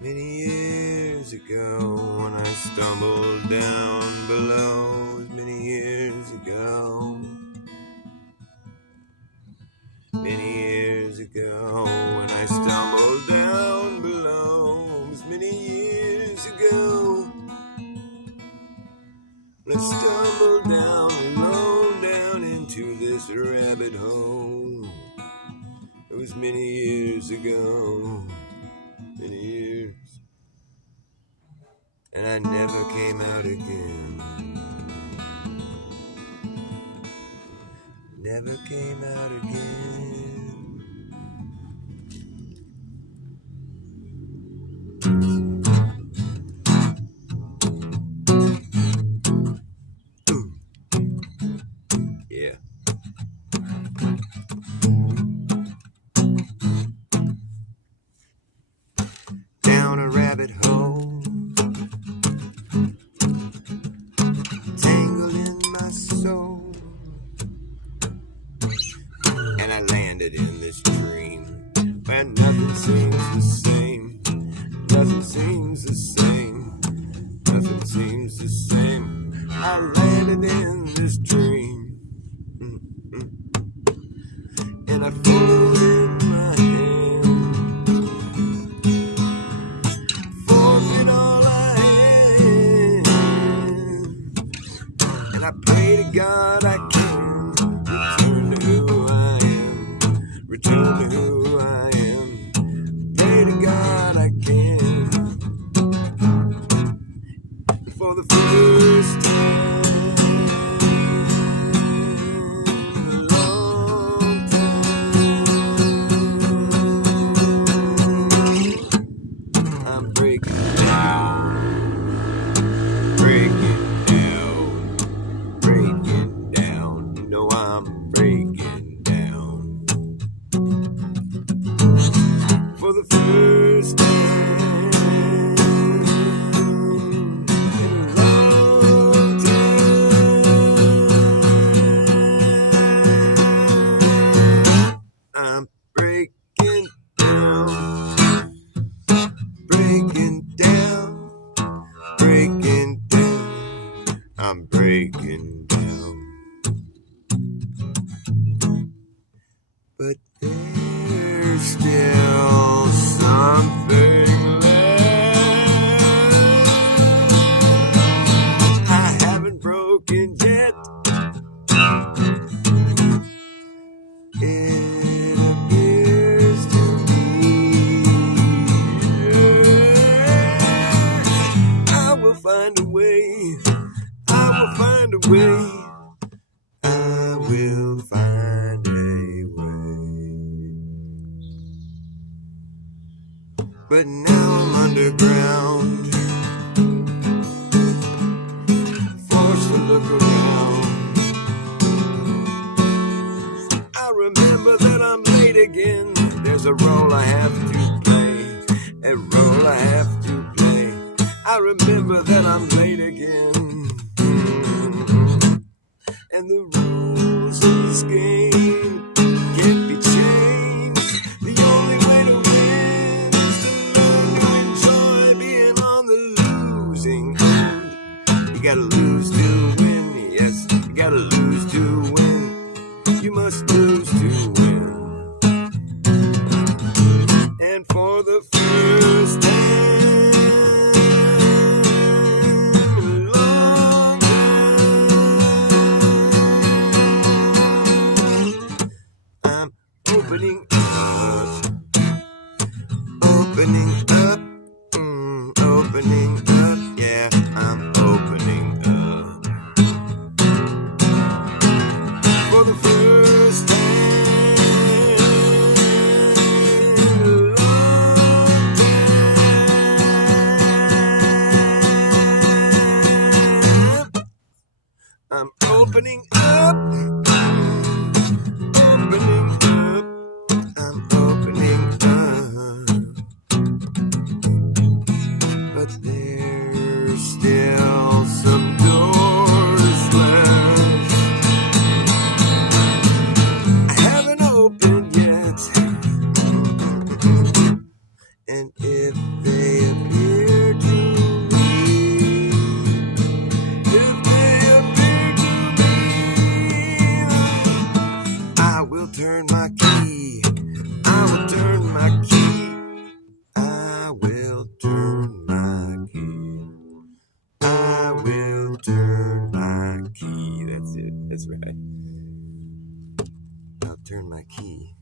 Many years ago, when I stumbled down below, many years ago, when I stumbled down below, it was many years ago, when I stumbled down alone down into this rabbit hole. It was many years ago, many years, and I never came out again. Never came out again. Ooh. Yeah. Down a rabbit hole, tangled in my soul, and I landed in this dream where nothing seems the same. Nothing seems the same. Nothing seems the same. I landed in this dream, and I folded my hand, forfeit all I had, and I pray to God I can return to who I am, return to who I am. Pray to God I can, for the first time in a long time, I'm breaking down, breaking down, breaking down. No, I'm breaking down for the first time in a long time. I'm breaking down, breaking down, breaking down. I'm breaking down, but there's still something left. I haven't broken yet. It appears to me I will find a way. I will find a way. I will find a way. But now I'm underground, forced to look around. I remember that I'm late again. There's a role I have to play, a role I have to play. I remember that I'm late again, and the rules of this game can't be changed. The only way to win is to learn to enjoy being on the losing end. You gotta lose to win, yes, you gotta lose to win. You must lose to win. And for the first time in a long time, I'm opening up, opening up, opening up, yeah, I'm opening up. For the first time turn my key. I will turn my key. I will turn my key. I will turn my key. That's it. That's right. I'll turn my key.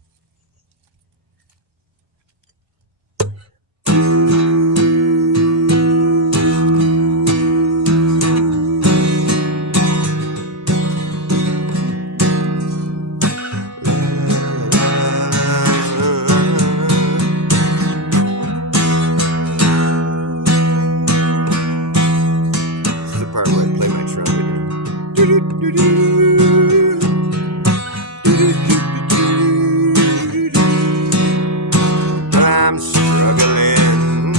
I'm struggling,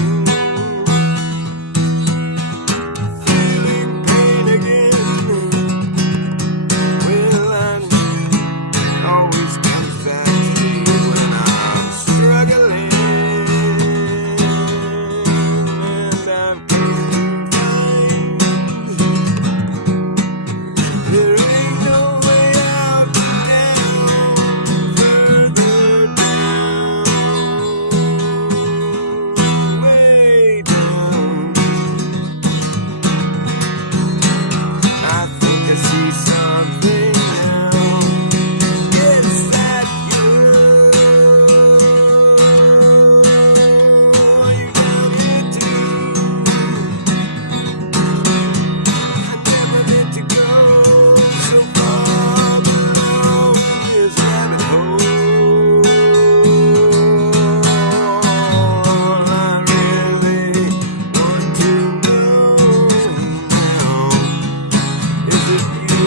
feeling pain again. Well, I always comes back to me when I'm struggling, and I'm find there ain't no way out down, further down, way down. I think I see something now. It's that you down here too. I never meant to go so far below this rabbit hole. I really want to know now. Is it you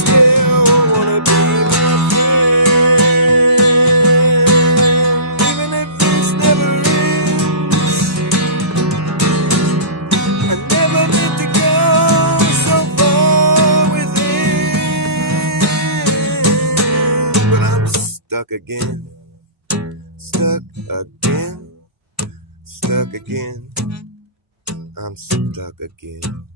still wanna be my friend? Even if this never ends. I never meant to go so far within, but I'm stuck again. Stuck again. Stuck again. I'm stuck again.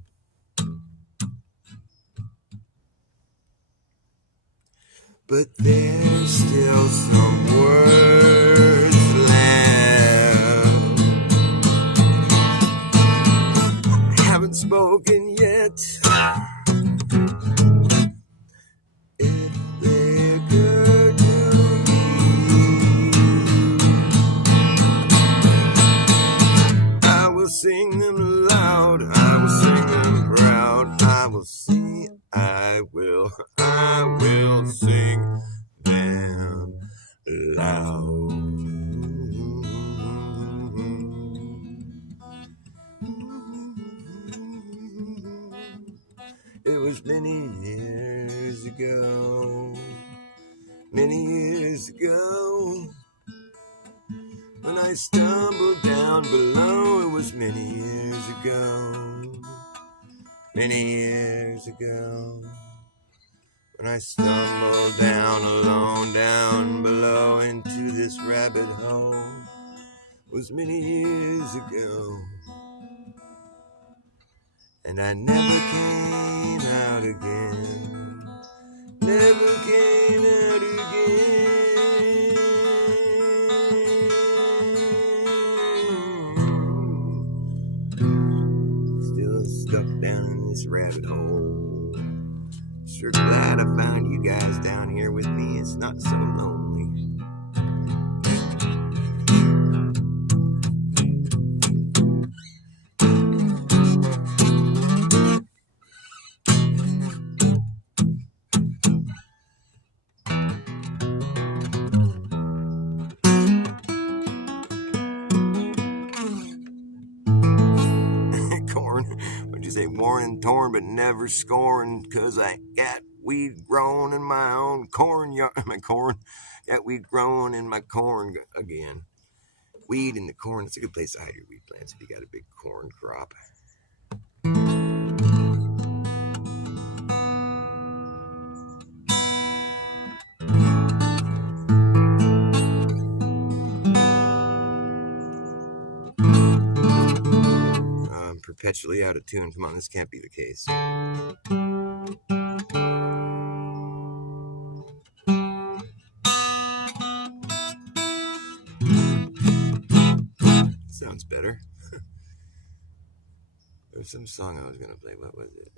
But there's still some words left. Haven't spoken yet. If they occur to me, I will sing them loud. I will sing them proud. I will sing. I will sing them loud. It was many years ago, when I stumbled down below. It was many years ago, when I stumbled down alone, down below into this rabbit hole. It was many years ago, and I never came out again. Never came out again. Still stuck down in this rabbit hole. Sure glad I found you guys down here with me. It's not so lonely. Worn and torn, but never scorned, 'cause I got weed growing in my own corn yard. Got weed growing in my corn again. Weed in the corn. It's a good place to hide your weed plants if you got a big corn crop. Perpetually out of tune. Come on, this can't be the case. sounds better. There was some song I was gonna play. What was it?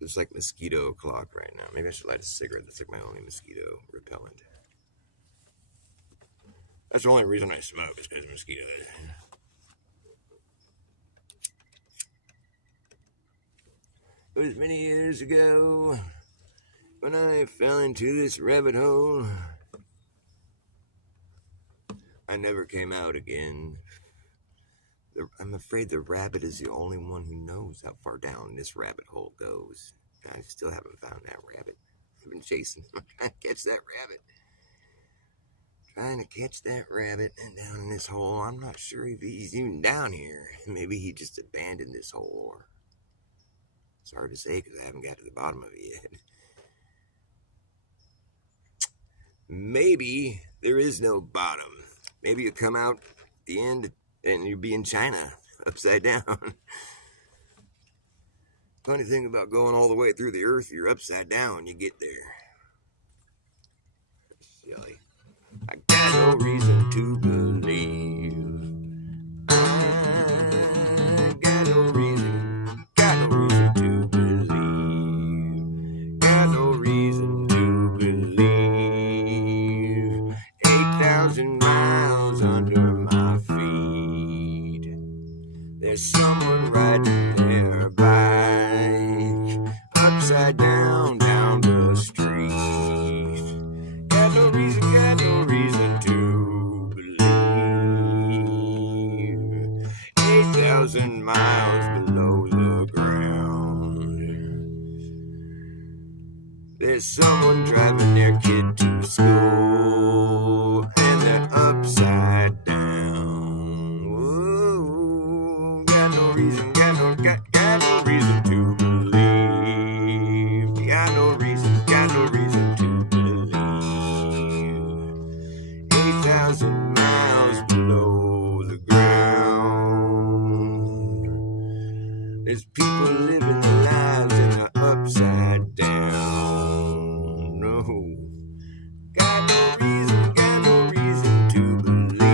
It's like mosquito clock right now. Maybe I should light a cigarette. That's like my only mosquito repellent. That's the only reason I smoke is because of mosquitoes. It was many years ago when I fell into this rabbit hole. I never came out again. I'm afraid the rabbit is the only one who knows how far down this rabbit hole goes. I still haven't found that rabbit. I've been chasing him, trying to catch that rabbit. Trying to catch that rabbit and down in this hole. I'm not sure if he's even down here. Maybe he just abandoned this hole. Or it's hard to say because I haven't got to the bottom of it yet. Maybe there is no bottom. Maybe you come out at the end and you'll be in China, upside down. Funny thing about going all the way through the earth, you're upside down when you get there. Silly. I got no reason to believe. I got no reason to believe. Got no reason to believe. 8,000 miles under my feet. There's someone riding their bike upside down the street. Got no reason to believe. 8,000 miles below the ground. There's someone driving their kid to school, and they're upside down. Whoa, got no reason to believe. Got no reason to believe. 8,000 miles below the ground. There's people living their lives and they're upside down. No, got no reason to believe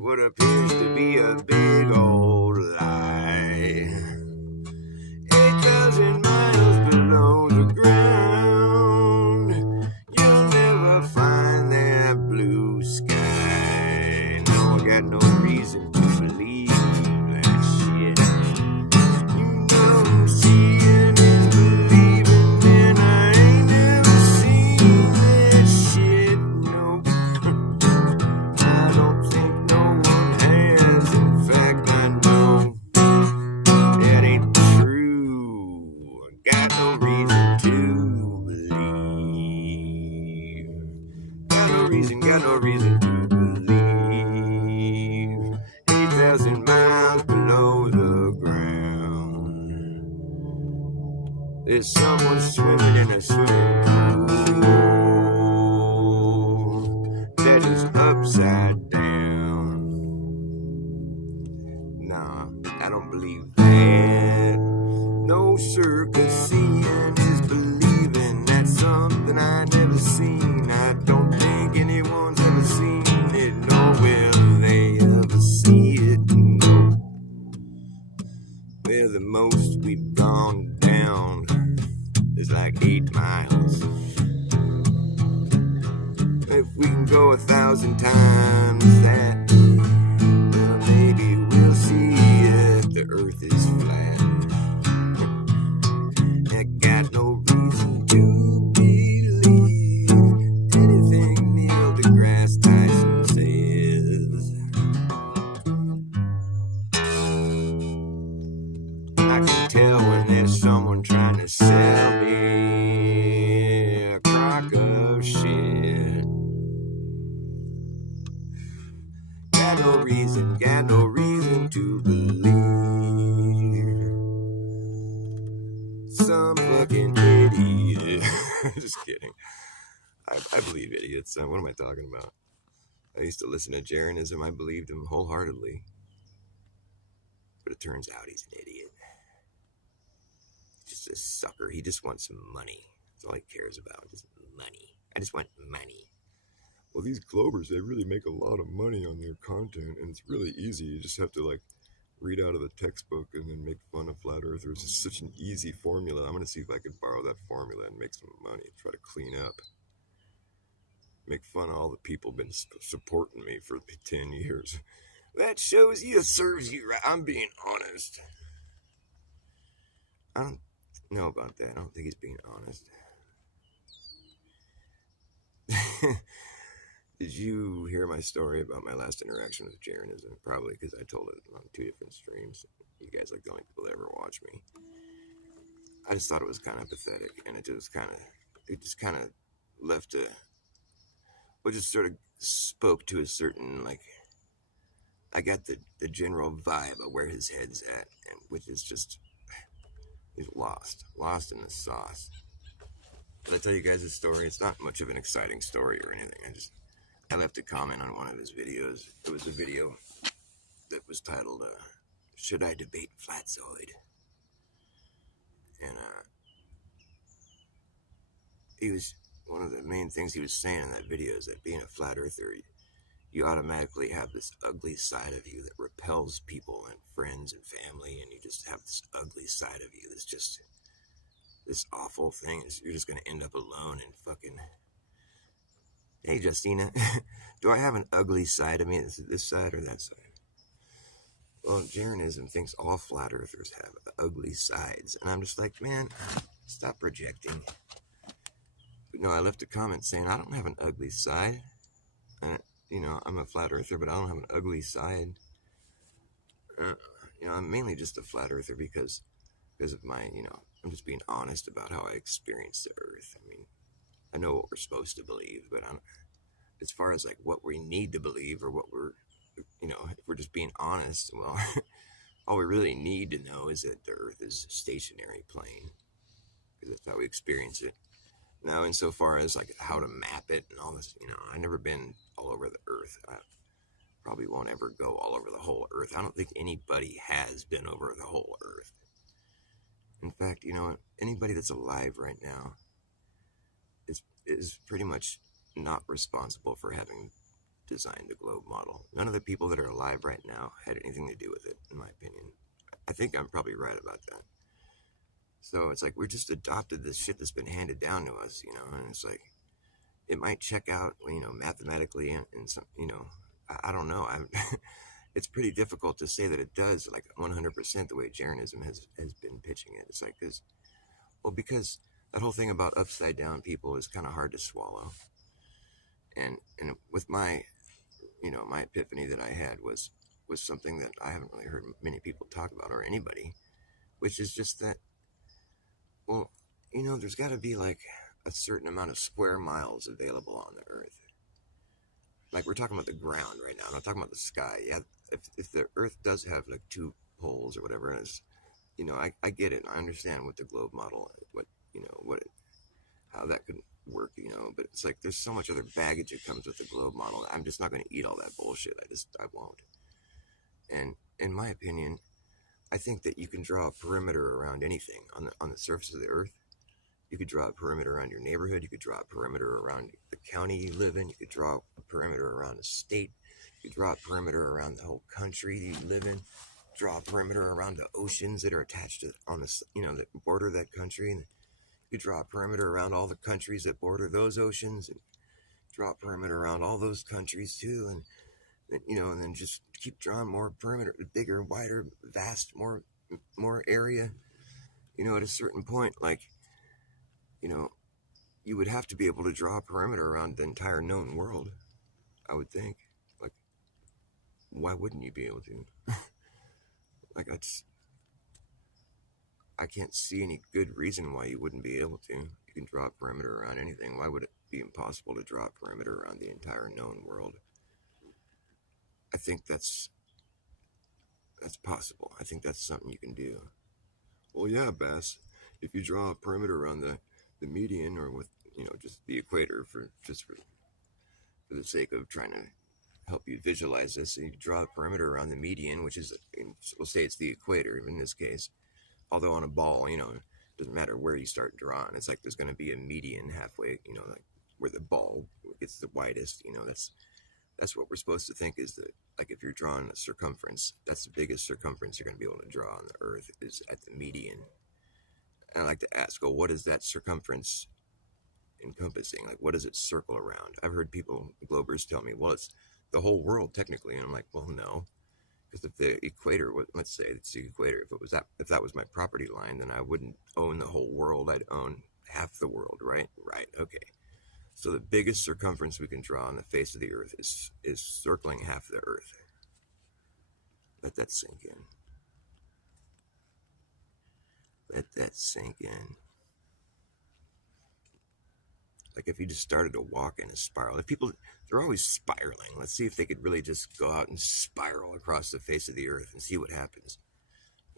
what appears to be a big old lie. 8,000 miles below the ground, you'll never find that blue sky. No, I got no reason to believe that shit. You know, seeing is believing, and I ain't never seen that shit. Nope. I don't think no one has. In fact, I know that ain't true. I got no reason to believe. Got no reason to believe. 8,000 miles below the ground. There's someone swimming in a swimming pool that is upside down. Nah, I don't believe that. No, sir, 'cause seeing is believing. That's something I never seen. I don't think anyone's ever seen it. No, will they ever see it? No. Well, the most we've gone down is like 8 miles. If we can go 1,000 times that, well, maybe we'll see if the earth is flat. I got no reason to believe anything Neil deGrasse Tyson says. I can tell when there's someone trying to sell me a crock of shit. Got no reason to believe some fucking idiot. Just kidding. I believe idiots. What am I talking about? I used to listen to Jeranism. I believed him wholeheartedly. But it turns out he's an idiot. Just a sucker. He just wants money. That's all he cares about. Just money. I just want money. well, these Globers, they really make a lot of money on their content, and it's really easy. You just have to, like, read out of the textbook and then make fun of flat earthers. It's such an easy formula. I'm going to see if I can borrow that formula and make some money, try to clean up. Make fun of all the people been supporting me for 10 years. That shows you, serves you right. I'm being honest. I don't know about that. I don't think he's being honest. Did you hear my story about my last interaction with Jeranism? Probably, because I told it on 2 different streams. You guys are the only people that ever watch me. I just thought it was kind of pathetic, and it just kind of left a, well, just sort of spoke to a certain, like, I got the general vibe of where his head's at, and which is just, he's lost in the sauce. Did I tell you guys a story? It's not much of an exciting story or anything. I left a comment on one of his videos. It was a video that was titled, Should I Debate Flatzoid? And he was, one of the main things he was saying in that video is that being a flat earther, you automatically have this ugly side of you that repels people and friends and family, and you just have this ugly side of you that's just this awful thing. You're just going to end up alone and fucking... Hey, Justina, do I have an ugly side of me? Is it this side or that side? Well, Jeranism thinks all flat earthers have ugly sides, and I'm just like, man, stop projecting. But no, I left a comment saying I don't have an ugly side. And, you know, I'm a flat earther, but I don't have an ugly side. You know, I'm mainly just a flat earther because of my, you know, I'm just being honest about how I experience the earth. I mean, I know what we're supposed to believe, but as far as like what we need to believe or what we're, you know, if we're just being honest, well, all we really need to know is that the earth is a stationary plane, because that's how we experience it. Now, insofar as like how to map it and all this, you know, I've never been all over the earth. I probably won't ever go all over the whole earth. I don't think anybody has been over the whole earth. In fact, you know, anybody that's alive right now is pretty much not responsible for having designed the globe model. None of the people that are alive right now had anything to do with it, in my opinion. I think I'm probably right about that. So it's like we're just adopted this shit that's been handed down to us, you know, and it's like it might check out, you know, mathematically and some, you know, I don't know. It's pretty difficult to say that it does like 100% the way Jeranism has been pitching it. It's like because that whole thing about upside down people is kind of hard to swallow. And with my, you know, my epiphany that I had was something that I haven't really heard many people talk about, or anybody, which is just that, well, you know, there's got to be like a certain amount of square miles available on the earth. Like we're talking about the ground right now. I'm not talking about the sky. Yeah, if the earth does have like 2 poles or whatever it is, you know, I get it. I understand what the globe model, what, you know, how that could work, you know, but it's like there's so much other baggage that comes with the globe model. I'm just not going to eat all that bullshit. I won't. And in my opinion, I think that you can draw a perimeter around anything on the surface of the earth. You could draw a perimeter around your neighborhood. You could draw a perimeter around the county you live in. You could draw a perimeter around a state. You could draw a perimeter around the whole country that you live in. Draw a perimeter around the oceans that are attached to on the, you know, that border that country. And you draw a perimeter around all the countries that border those oceans, and draw a perimeter around all those countries too, and you know, and then just keep drawing more perimeter, bigger, wider, vast, more area. You know, at a certain point, like, you know, you would have to be able to draw a perimeter around the entire known world, I would think. Like, why wouldn't you be able to? Like, I can't see any good reason why you wouldn't be able to. You can draw a perimeter around anything. Why would it be impossible to draw a perimeter around the entire known world? I think that's possible. I think that's something you can do. Well, yeah, Bass. If you draw a perimeter around the median, or with, you know, just the equator for the sake of trying to help you visualize this, so you draw a perimeter around the median, which is, we'll say it's the equator in this case. Although on a ball, you know, it doesn't matter where you start drawing. It's like there's going to be a median halfway, you know, like where the ball gets the widest. You know, that's what we're supposed to think is that, like, if you're drawing a circumference, that's the biggest circumference you're going to be able to draw on the Earth is at the median. And I like to ask, well, what is that circumference encompassing? Like, what does it circle around? I've heard people, globers, tell me, well, it's the whole world technically, and I'm like, well, no, because if the equator, let's say it's the equator, if that was my property line, then I wouldn't own the whole world. I'd own half the world, right? Right. Okay. So the biggest circumference we can draw on the face of the Earth is circling half the Earth. Let that sink in. Let that sink in. Like if you just started to walk in a spiral, if people, they're always spiraling. Let's see if they could really just go out and spiral across the face of the Earth and see what happens.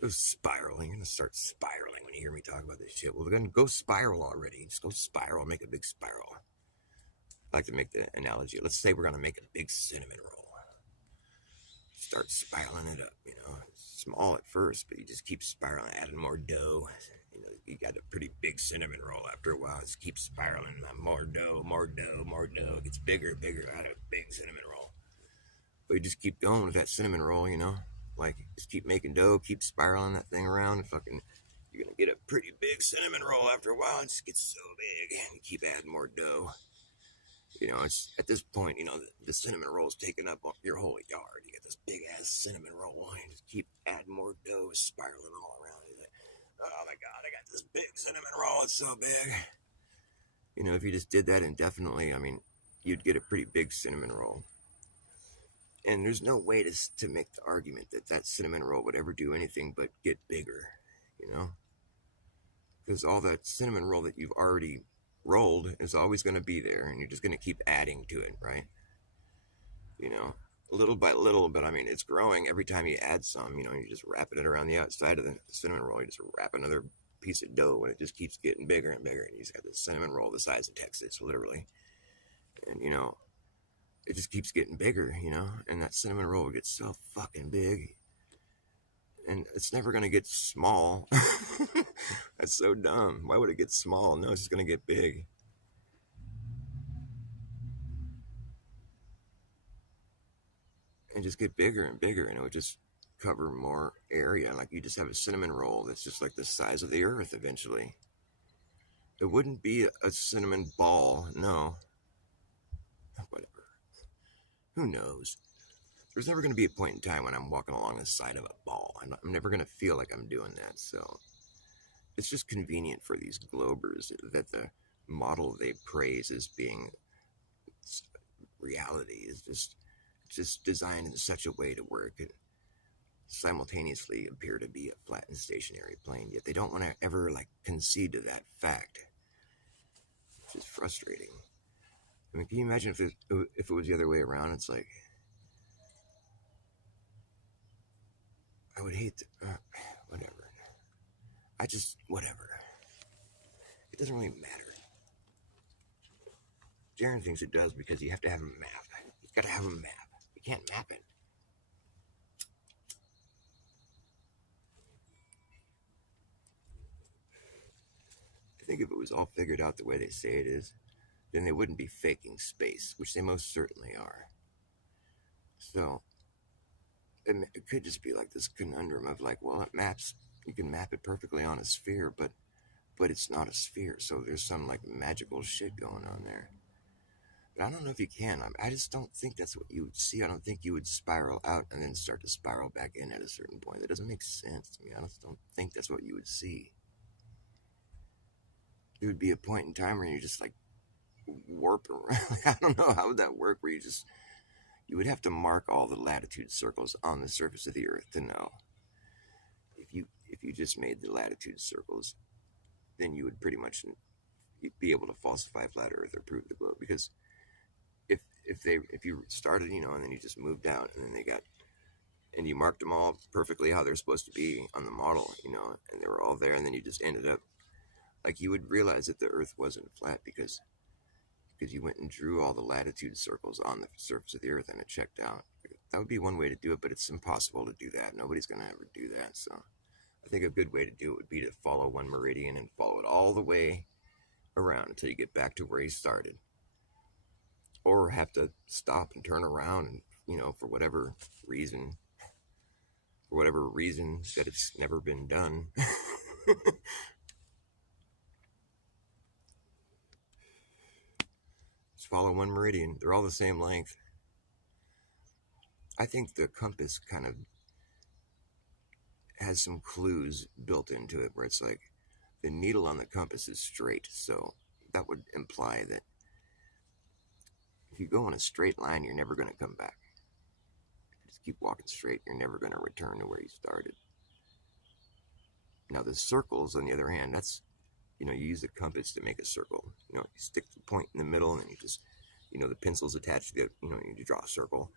Go spiraling. You're going to start spiraling when you hear me talk about this shit. Well, they're going to go spiral already. Just go spiral, make a big spiral. I like to make the analogy. Let's say we're going to make a big cinnamon roll. Start spiraling it up, you know. Small at first, but you just keep spiraling, adding more dough. You know, you got a pretty big cinnamon roll after a while. Just keep spiraling, more dough, more dough, more dough. It gets bigger, bigger out of a big cinnamon roll. But you just keep going with that cinnamon roll, you know. Like, just keep making dough, keep spiraling that thing around, and fucking, you're going to get a pretty big cinnamon roll after a while. It just gets so big, and you keep adding more dough. You know, it's at this point, you know, the cinnamon roll is taking up your whole yard. You get this big ass cinnamon roll, and you just keep adding more dough, spiraling all around. You're like, oh my God, I got this big cinnamon roll. It's so big. You know, if you just did that indefinitely, I mean, you'd get a pretty big cinnamon roll. And there's no way to make the argument that that cinnamon roll would ever do anything but get bigger, you know? Because all that cinnamon roll that you've already rolled is always going to be there, and you're just going to keep adding to it, right? You know, little by little, but I mean, it's growing every time you add some. You know, you're just wrapping it around the outside of the cinnamon roll. You just wrap another piece of dough, and it just keeps getting bigger and bigger, and you just got this cinnamon roll the size of Texas, literally. And, you know, it just keeps getting bigger, you know, and that cinnamon roll gets so fucking big, and it's never going to get small. That's so dumb. Why would it get small? No, it's just going to get big. And just get bigger and bigger, and it would just cover more area. Like you just have a cinnamon roll that's just like the size of the Earth eventually. It wouldn't be a cinnamon ball, no. Whatever. Who knows? There's never going to be a point in time when I'm walking along the side of a ball. I'm never going to feel like I'm doing that, so it's just convenient for these globers that the model they praise as being reality is just designed in such a way to where it could simultaneously appear to be a flat and stationary plane, yet they don't want to ever like concede to that fact, which is frustrating. I mean, can you imagine if it was the other way around? It's like, I would hate to, whatever. Whatever. It doesn't really matter. Jaron thinks it does because you have to have a map. You've got to have a map. You can't map it. I think if it was all figured out the way they say it is, then they wouldn't be faking space, which they most certainly are. So, it could just be like this conundrum of like, well, it maps, you can map it perfectly on a sphere, but it's not a sphere, so there's some like magical shit going on there. But I don't know if you can. I just don't think that's what you would see. I don't think you would spiral out and then start to spiral back in at a certain point. That doesn't make sense to me. I just don't think that's what you would see. There would be a point in time where you just like warp around. I don't know, how would that work, where you would have to mark all the latitude circles on the surface of the Earth to know. If you just made the latitude circles, then you would pretty much be able to falsify flat Earth or prove the globe. Because if you started, you know, and then you just moved out, and then and you marked them all perfectly how they're supposed to be on the model, you know, and they were all there, and then you just ended up, like, you would realize that the Earth wasn't flat because you went and drew all the latitude circles on the surface of the Earth and it checked out. That would be one way to do it, but it's impossible to do that. Nobody's going to ever do that. So I think a good way to do it would be to follow one meridian and follow it all the way around until you get back to where you started. or have to stop and turn around and, for whatever reason, that it's never been done. Just follow one meridian. They're all the same length. I think the compass kind of has some clues built into it where it's like the needle on the compass is straight. So that would imply that if you go in a straight line, you're never going to come back. If you just keep walking straight, you're never going to return to where you started. Now, the circles, on the other hand, that's, you use the compass to make a circle. You stick the point in the middle and you just, the pencil's attached to it, you draw a circle.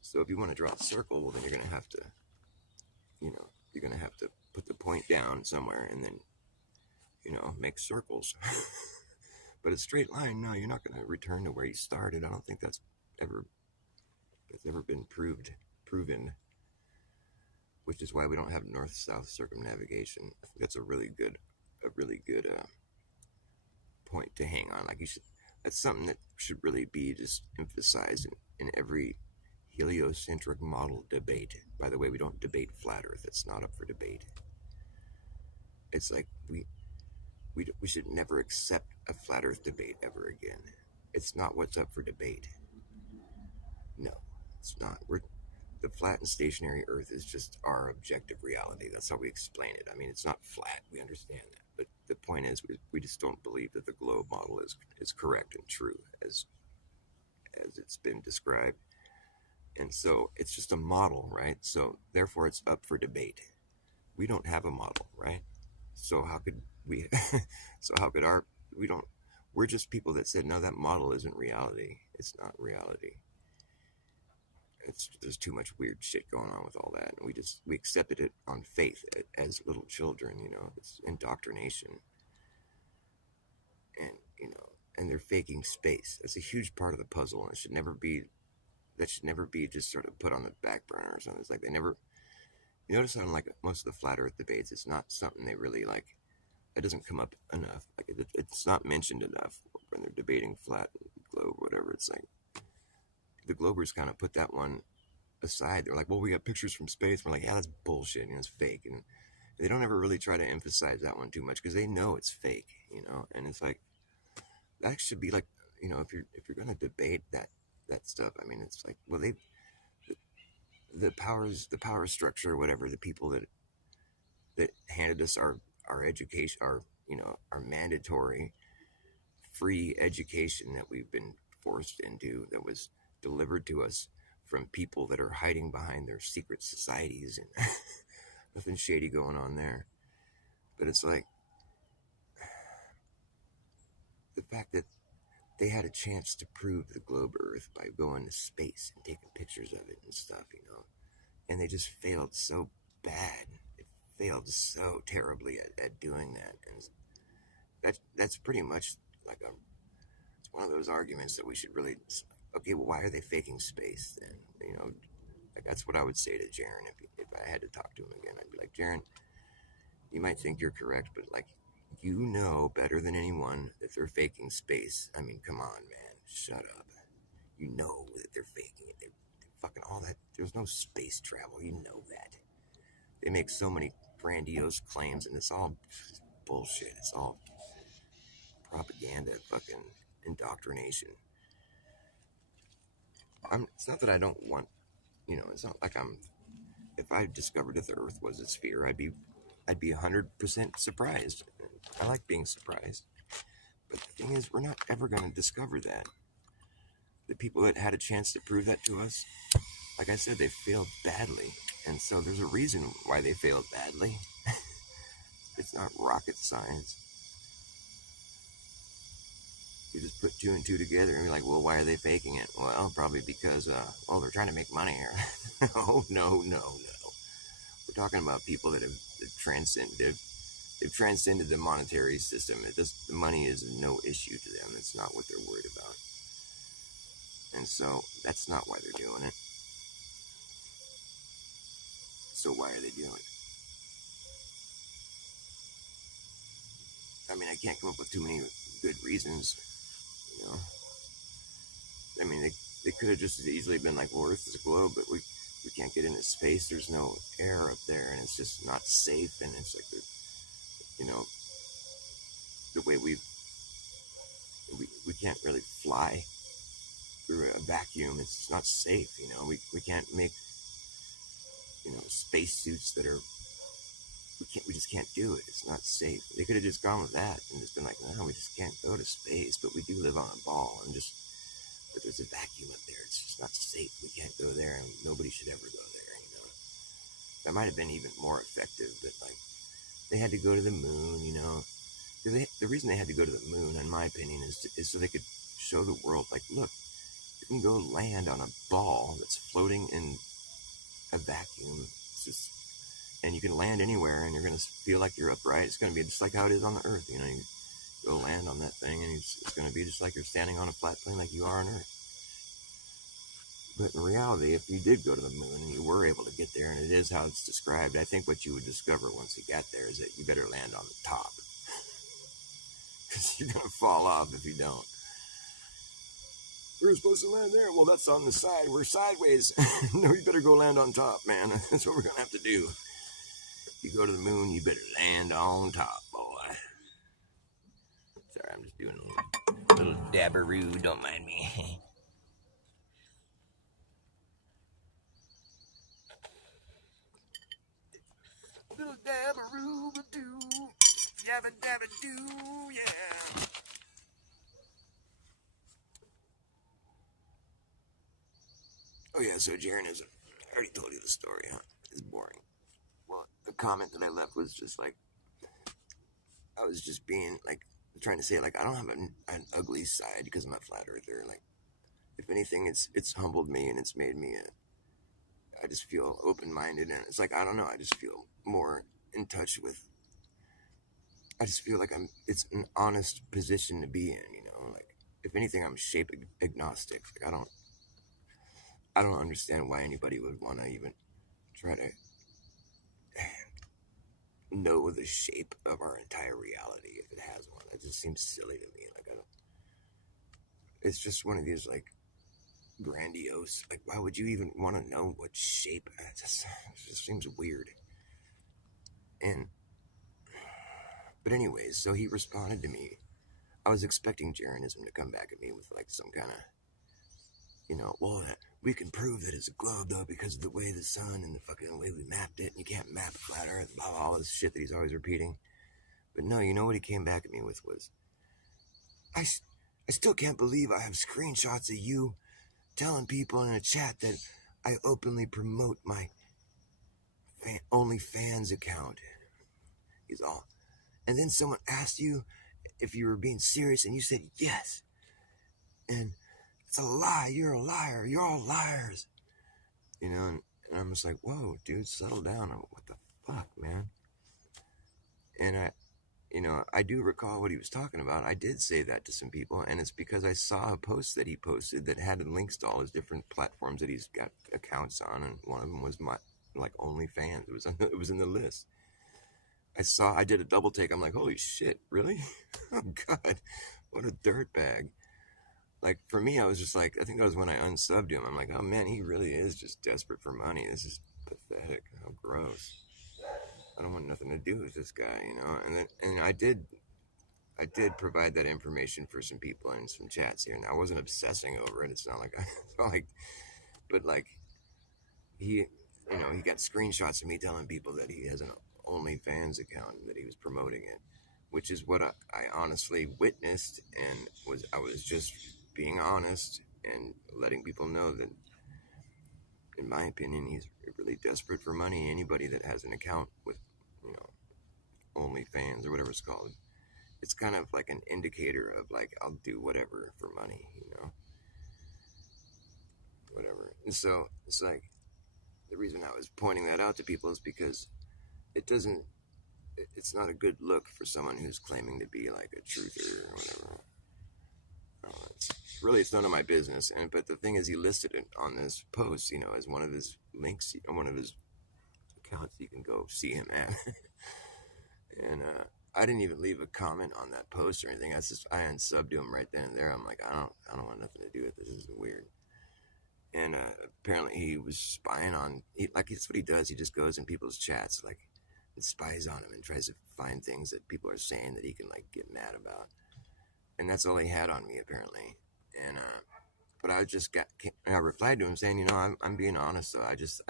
So if you want to draw a circle, well, then you're going to have to, put the point down somewhere and then, make circles. But a straight line, no, you're not going to return to where you started. I don't think that's ever been proven, which is why we don't have north-south circumnavigation. I think that's a really good point to hang on. That's something that should really be just emphasized in every heliocentric model debate. By the way, we don't debate flat Earth. It's not up for debate. It's like we should never accept a flat Earth debate ever again. It's not what's up for debate. No, it's not. The flat and stationary Earth is just our objective reality. That's how we explain it. I mean, it's not flat. We understand that. But the point is, we just don't believe that the globe model is correct and true as it's been described. And so it's just a model, right? So therefore it's up for debate. We don't have a model, right? So how could we, we're just people that said, no, that model isn't reality. It's not reality. There's too much weird shit going on with all that. And we accepted it on faith as little children, it's indoctrination. And, and they're faking space. That's a huge part of the puzzle. And that should never be just sort of put on the back burner or something. It's like they never, you notice on like most of the flat Earth debates, it's not something they really like. It doesn't come up enough. Like it's not mentioned enough when they're debating flat globe, whatever. It's like the Globers kind of put that one aside. They're like, well, we got pictures from space. We're like, yeah, that's bullshit. It's fake. And they don't ever really try to emphasize that one too much because they know it's fake, and it's like, that should be like, if you're going to debate that stuff, I mean, it's like, well, the power structure or whatever, the people that handed us our education, our mandatory free education that we've been forced into, that was delivered to us from people that are hiding behind their secret societies and nothing shady going on there. But it's like the fact that they had a chance to prove the globe Earth by going to space and taking pictures of it and stuff, and they just failed so bad. It failed so terribly at doing that. And that's pretty much like it's one of those arguments that we should really, okay, well, why are they faking space then? Like that's what I would say to Jaron if I had to talk to him again. I'd be like, Jaron, you might think you're correct, but like, better than anyone that they're faking space. I mean, come on, man, shut up. You know that they're faking it. They're fucking all that. There's no space travel. You know that. They make so many grandiose claims, and it's all bullshit. It's all propaganda, fucking indoctrination. It's not that I don't want, it's not like if I discovered that the Earth was a sphere, I'd be 100% surprised. I like being surprised. But the thing is, we're not ever going to discover that. The people that had a chance to prove that to us, like I said, they failed badly. And so there's a reason why they failed badly. It's not rocket science. You just put 2 and 2 together and you're like, well, why are they faking it? Well, probably because, they're trying to make money here. No. We're talking about people that have transcended the monetary system. The money is no issue to them. It's not what they're worried about. And so that's not why they're doing it. So why are they doing it? I mean, I can't come up with too many good reasons, I mean, they could have just as easily been like, well, Earth is a globe, but we can't get into space. There's no air up there, and it's just not safe. And it's like, the way we can't really fly through a vacuum. It's just not safe. We can't make space suits that are. We just can't do it. It's not safe. They could have just gone with that and just been like, no, we just can't go to space, but we do live on a ball, but there's a vacuum up there. It's just not safe. We can't go there, and nobody should ever go there. That might have been even more effective. But like, they had to go to the moon. The reason they had to go to the moon, in my opinion, is so they could show the world, like, look, you can go land on a ball that's floating in a vacuum. It's just. And you can land anywhere, and you're going to feel like you're upright. It's going to be just like how it is on the Earth. You go land on that thing, and it's going to be just like you're standing on a flat plane like you are on Earth. But in reality, if you did go to the moon and you were able to get there, and it is how it's described, I think what you would discover once you got there is that you better land on the top. Because you're going to fall off if you don't. We're supposed to land there. Well, that's on the side. We're sideways. No, you better go land on top, man. That's what we're going to have to do. If you go to the moon, you better land on top, boy. Sorry, I'm just doing a little dabberoo. Don't mind me. Little dabberoo-ba-doo. Yabba-dabba-doo, yeah. Oh, yeah, so Jeranism. I already told you the story, huh? It's boring. Well, the comment that I left was just like, I was just being like, trying to say, like, I don't have an ugly side because I'm a flat earther. Like, if anything, it's humbled me, and it's made me I just feel open-minded, and it's like, I don't know, I just feel more in touch with, I just feel like it's an honest position to be in, like, if anything, I'm shape agnostic. Like, I don't understand why anybody would want to even try to know the shape of our entire reality if it has one. That just seems silly to me. Like, it's just one of these, like, grandiose, like, why would you even want to know what shape? It just seems weird. But anyways, so he responded to me. I was expecting Jeranism to come back at me with, like, some kind of, well, we can prove that it's a globe, though, because of the way the sun and the fucking way we mapped it, and you can't map a flat earth, blah, blah, all this shit that he's always repeating. But no, you know what he came back at me with was, I still can't believe I have screenshots of you telling people in a chat that I openly promote my OnlyFans account. He's all. And then someone asked you if you were being serious, and you said yes. And it's a lie. You're a liar. You're all liars. And I'm just like, whoa, dude, settle down. What the fuck, man? And I do recall what he was talking about. I did say that to some people, and it's because I saw a post that he posted that had links to all his different platforms that he's got accounts on, and one of them was my, like, OnlyFans. It was in the list. I did a double take. I'm like, holy shit, really? Oh, God, what a dirtbag. Like, for me, I was just like, I think that was when I unsubbed him. I'm like, oh, man, he really is just desperate for money. This is pathetic. How gross. I don't want nothing to do with this guy, And I did provide that information for some people in some chats here, and I wasn't obsessing over it. It's not like but like, he got screenshots of me telling people that he has an OnlyFans account and that he was promoting it, which is what I honestly witnessed, and I was just being honest and letting people know that, in my opinion, he's really desperate for money. Anybody that has an account with, OnlyFans or whatever it's called, it's kind of like an indicator of, like, I'll do whatever for money, whatever. And so it's like, the reason I was pointing that out to people is because it's not a good look for someone who's claiming to be like a truther or whatever. It's none of my business. But the thing is, he listed it on this post, as one of his links, on one of his accounts you can go see him at. And I didn't even leave a comment on that post or anything. I unsubbed him right then and there. I'm like, I don't want nothing to do with this. This is weird. And apparently he was spying on, like it's what he does. He just goes in people's chats, like, and spies on them and tries to find things that people are saying that he can like get mad about. And that's all he had on me apparently. And but I replied to him saying, you know, I'm being honest. So I just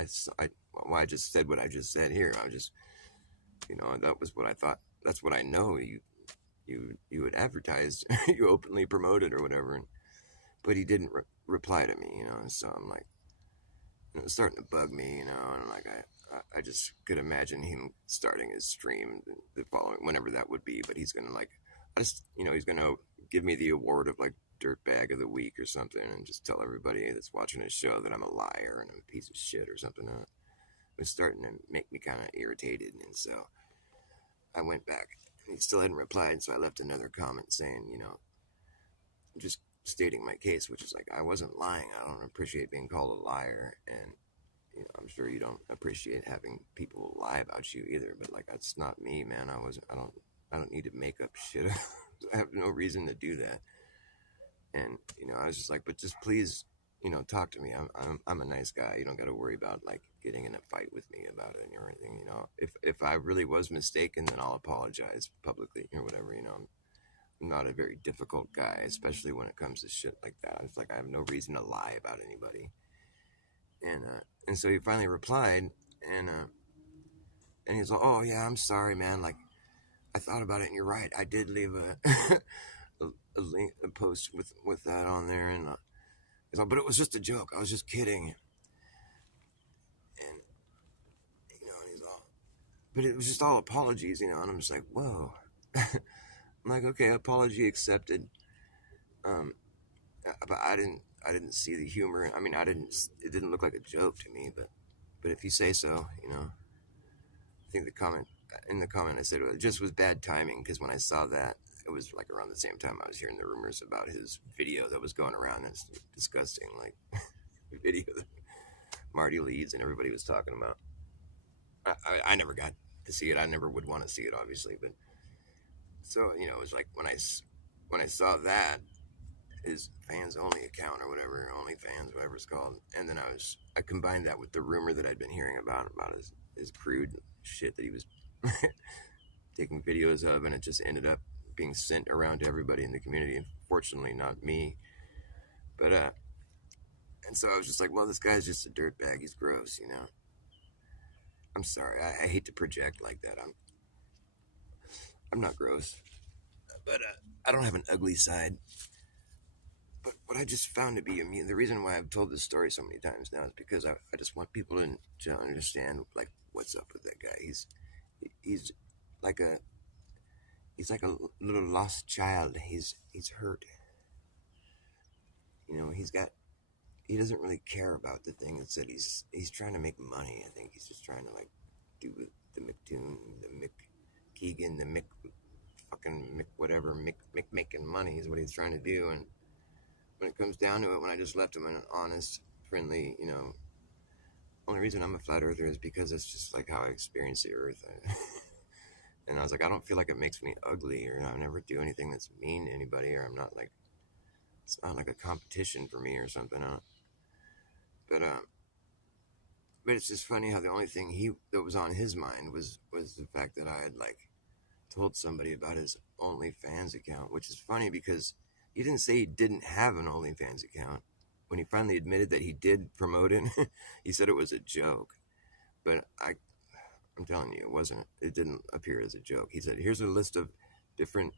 said what I just said here. I was just, you know, that was what I thought. That's what I know. You had advertised, you openly promoted or whatever. But he didn't reply to me, you know. So I'm like, it was starting to bug me, you know. And like I just could imagine him starting his stream the following, whenever that would be. But he's gonna like, he's gonna give me the award of like dirtbag of the week or something, and just tell everybody that's watching his show that I'm a liar and I'm a piece of shit or something. It was starting to make me kind of irritated, and so I went back. And he still hadn't replied, so I left another comment saying, you know, just stating my case, which is like, I wasn't lying. I don't appreciate being called a liar, and you know, I'm sure you don't appreciate having people lie about you either. But like, that's not me, man. I don't need to make up shit. I have no reason to do that. And you know, I was just like, but just please, you know, talk to me. I'm a nice guy. You don't got to worry about like getting in a fight with me about it or anything. You know, if I really was mistaken, then I'll apologize publicly or whatever. You know, I'm not a very difficult guy, especially when it comes to shit like that. It's like I have no reason to lie about anybody. And so he finally replied, and he's like, oh yeah, I'm sorry, man. Like, I thought about it, and you're right. I did leave a link, a post with that on there, and he's like, but it was just a joke. I was just kidding. And you know, and he's all, but it was just all apologies, you know. And I'm just like, whoa. I'm like, okay, apology accepted. But I didn't see the humor. I mean, it didn't look like a joke to me, but if you say so, you know. I think in the comment I said, well, it just was bad timing, because when I saw that, it was like around the same time I was hearing the rumors about his video that was going around. It's disgusting, like the video that Marty Leeds and everybody was talking about. I never got to see it. I never would want to see it, obviously, but so, you know, it was like when I saw that, his fans only account or whatever, OnlyFans, whatever it's called, and then I combined that with the rumor that I'd been hearing about his crude shit that he was taking videos of, and it just ended up being sent around to everybody in the community. Unfortunately, not me, but and so I was just like, well, this guy's just a dirtbag. He's gross, you know. I'm sorry, I hate to project like that. I'm not gross, but I don't have an ugly side. But what I just found to be, I mean, the reason why I've told this story so many times now is because I just want people to understand like what's up with that guy. He's like a little lost child. He's hurt. You know, he doesn't really care about the things that he's trying to make money. I think he's just trying to like do the McToon, the Mick Keegan, the Mick fucking Mick whatever, Mick making money is what he's trying to do. And when it comes down to it, when I just left him an honest, friendly, you know, only reason I'm a flat earther is because it's just like how I experience the earth. And I was like, I don't feel like it makes me ugly, or I never do anything that's mean to anybody, or I'm not like, it's not like a competition for me or something. But it's just funny how the only thing that was on his mind was the fact that I had like told somebody about his OnlyFans account, which is funny because he didn't say he didn't have an OnlyFans account. When he finally admitted that he did promote it, he said it was a joke. But I'm telling you, it didn't appear as a joke. He said, here's a list of different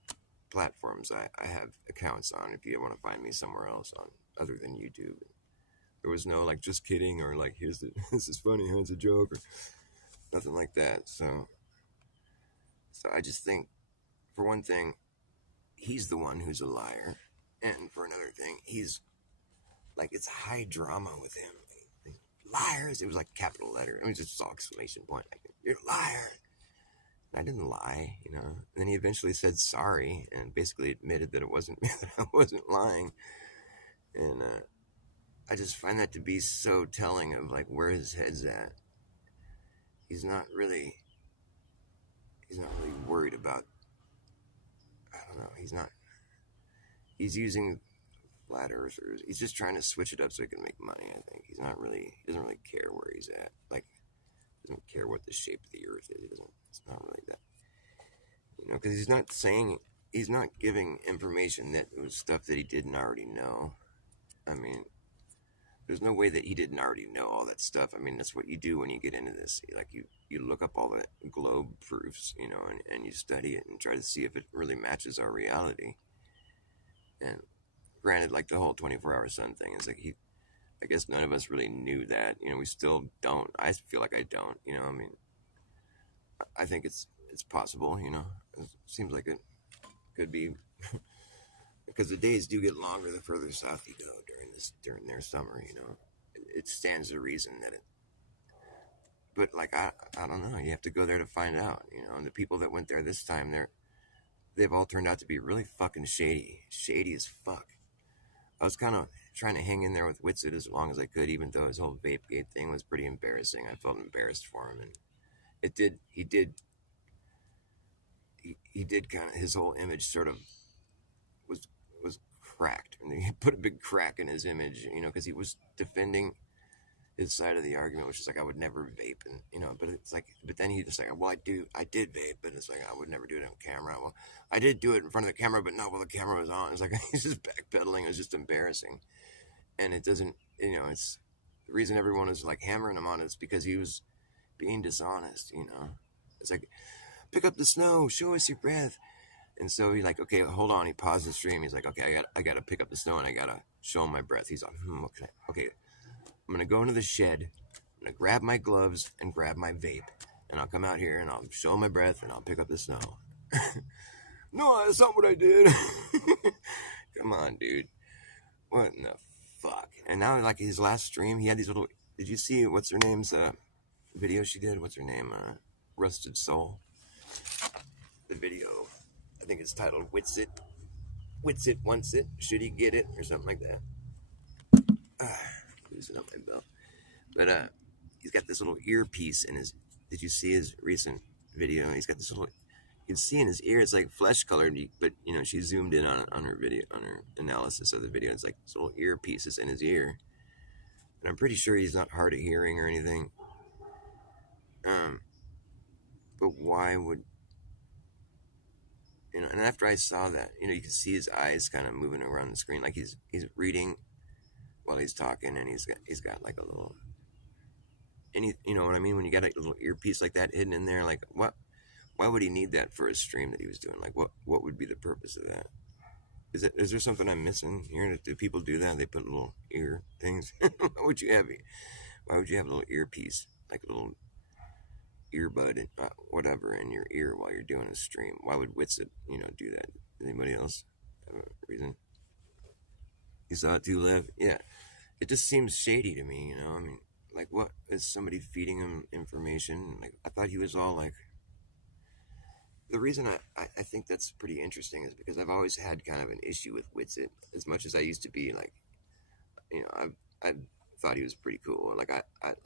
platforms I have accounts on if you want to find me somewhere else on other than YouTube. There was no like, just kidding, or like, this is funny, it's a joke, or nothing like that. So I just think, for one thing, he's the one who's a liar. And for another thing, he's like, it's high drama with him. Liars. It was like capital letter. It was just all exclamation point. Like, you're a liar. And I didn't lie, you know. And then he eventually said sorry and basically admitted that it wasn't that I wasn't lying. And I just find that to be so telling of like where his head's at. He's not really worried about don't know. He's using flat earthers. He's just trying to switch it up so he can make money. I think he doesn't really care where he's at. Like, doesn't care what the shape of the earth is. It's not really that, because he's not giving information that was stuff that he didn't already know. I mean, there's no way that he didn't already know all that stuff. I mean, that's what you do when you get into this. Like, you look up all the globe proofs, and you study it and try to see if it really matches our reality. And granted, like the whole 24-hour sun thing, is like I guess none of us really knew that. We still don't. I feel like I don't. I mean, I think it's possible. It seems like it could be because the days do get longer the further south you go during their summer. It stands to reason that it. But like I don't know. You have to go there to find out. And the people that went there this time, they've all turned out to be really fucking shady as fuck. I was kind of trying to hang in there with Whitsitt as long as I could, even though his whole Vapegate thing was pretty embarrassing. I felt embarrassed for him, and he did kind of, his whole image sort of was cracked, and he put a big crack in his image, because he was defending his side of the argument, which is like, I would never vape, and but it's like, but then he just like, well, I did vape, but it's like, I would never do it on camera. Well, I did do it in front of the camera, but not while the camera was on. It's like, he's just backpedaling. It was just embarrassing, and it doesn't, it's the reason everyone is like hammering him on it is because he was being dishonest. It's like, pick up the snow, show us your breath. And so he's like, okay, hold on. He paused the stream. He's like, okay, I got to pick up the snow and I got to show him my breath. He's like, okay, I'm going to go into the shed. I'm going to grab my gloves and grab my vape. And I'll come out here and I'll show my breath and I'll pick up the snow. No, that's not what I did. Come on, dude. What in the fuck? And now, like, his last stream, he had these little... Did you see what's her name's video she did? What's her name? Rusted Soul. The video, I think it's titled Whitsitt. Whitsitt wants it. Should he get it? Or something like that. Loosen up my belt. But he's got this little earpiece in his... Did you see his recent video? He's got this little... You can see in his ear, it's like flesh colored, but she zoomed in on her video, on her analysis of the video. It's like this little earpieces in his ear. And I'm pretty sure he's not hard of hearing or anything. But why would... and after I saw that, you can see his eyes kind of moving around the screen, like he's reading while he's talking, and he's got like a little, you know what I mean? When you got a little earpiece like that hidden in there, like why would he need that for a stream that he was doing? Like what would be the purpose of that? Is there something I'm missing here? Do people do that? They put little ear things. Why would you have a little earpiece, like a little earbud and whatever in your ear while you're doing a stream? Why would Whitsitt, do that? Anybody else have a reason? You saw it too, Lev? Yeah. It just seems shady to me, I mean, like, what is somebody feeding him information? Like, I thought he was all like... The reason I think that's pretty interesting is because I've always had kind of an issue with Whitsitt. As much as I used to be like, I thought he was pretty cool. Like I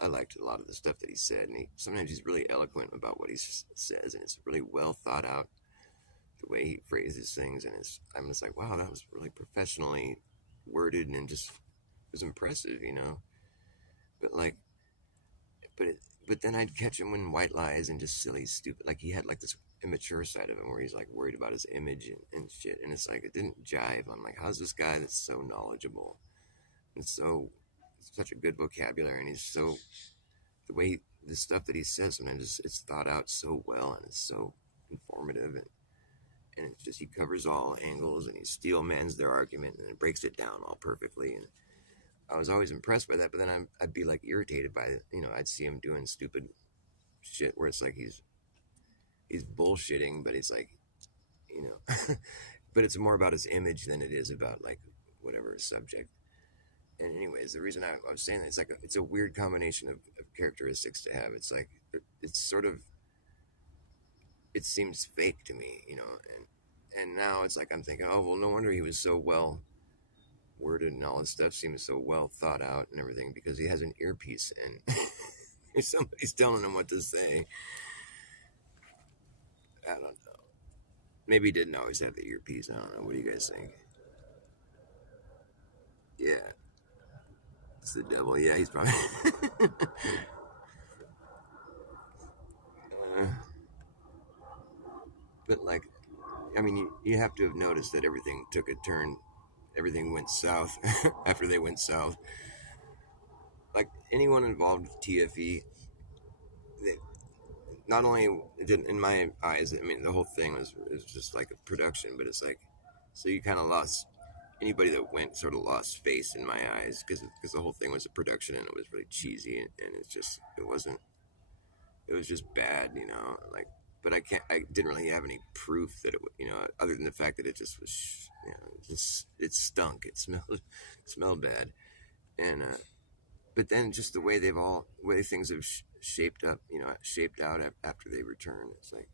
liked a lot of the stuff that he said, and sometimes he's really eloquent about what he says, and it's really well thought out the way he phrases things, and I'm just like, wow, that was really professionally worded and just was impressive, But then I'd catch him in white lies and just silly, stupid. Like he had like this immature side of him where he's like worried about his image and shit, and it's like it didn't jive. I'm like, how's this guy that's so knowledgeable and such a good vocabulary, and he's so the way the stuff that he says sometimes it's thought out so well, and it's so informative, and it's just he covers all angles, and he steel mans their argument and breaks it down all perfectly. And I was always impressed by that, but then I'd be like irritated by it. I'd see him doing stupid shit where it's like he's bullshitting, but it's like, but it's more about his image than it is about like whatever his subject. And anyways, the reason I was saying that, it's like it's a weird combination of characteristics to have. It's like it's sort of, it seems fake to me, and now it's like I'm thinking, oh well, no wonder he was so well worded and all this stuff seems so well thought out and everything, because he has an earpiece and somebody's telling him what to say. I don't know. Maybe he didn't always have the earpiece. I don't know. What do you guys think? Yeah, it's the devil. Yeah, he's probably. uh, but like, I mean, you have to have noticed that everything took a turn. Everything went south after they went south. Like anyone involved with TFE, they, not only did in my eyes, I mean, the whole thing was just like a production, but it's like, so you kind of lost anybody that went sort of lost face in my eyes because the whole thing was a production and it was really cheesy and it's just it was just bad, you know, like. But I didn't really have any proof that you know, other than the fact that it just was, you know, it stunk, it smelled bad, and but then just the way way things have shaped up, you know, shaped out after they return, it's like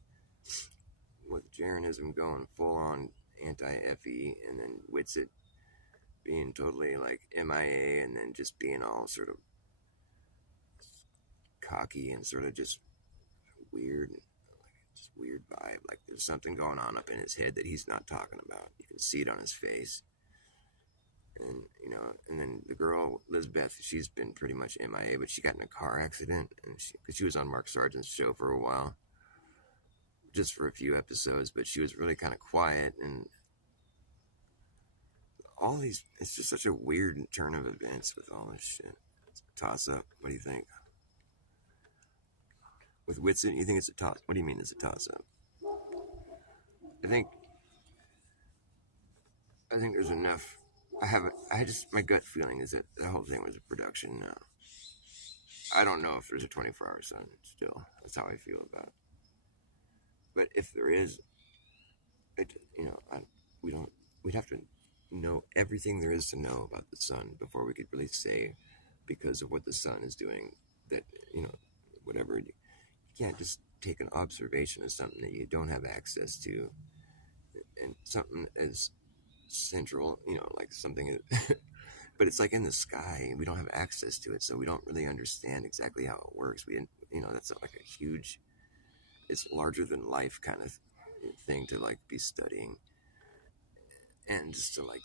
with Jeranism going full on anti-FE, and then Witsit being totally like MIA, and then just being all sort of cocky and sort of just weird, just weird vibe. Like there's something going on up in his head that he's not talking about. You can see it on his face. And you know, and then the girl Lizbeth, she's been pretty much MIA, but she got in a car accident, and because she was on Mark Sargent's show for a while, just for a few episodes, but she was really kind of quiet, and all these, it's just such a weird turn of events with all this shit. It's a toss up. What do you think? With Whitson, you think it's a toss? What do you mean it's a toss up? I think there's enough. My gut feeling is that the whole thing was a production now. I don't know if there's a 24-hour sun still. That's how I feel about it. But if there is, you know, we'd have to know everything there is to know about the sun before we could really say, because of what the sun is doing, that, you know, whatever. You can't just take an observation of something that you don't have access to, and something as central, you know, like something, but it's like in the sky. We don't have access to it, so we don't really understand exactly how it works. You know, that's like a huge, it's larger than life kind of thing to like be studying, and just to like,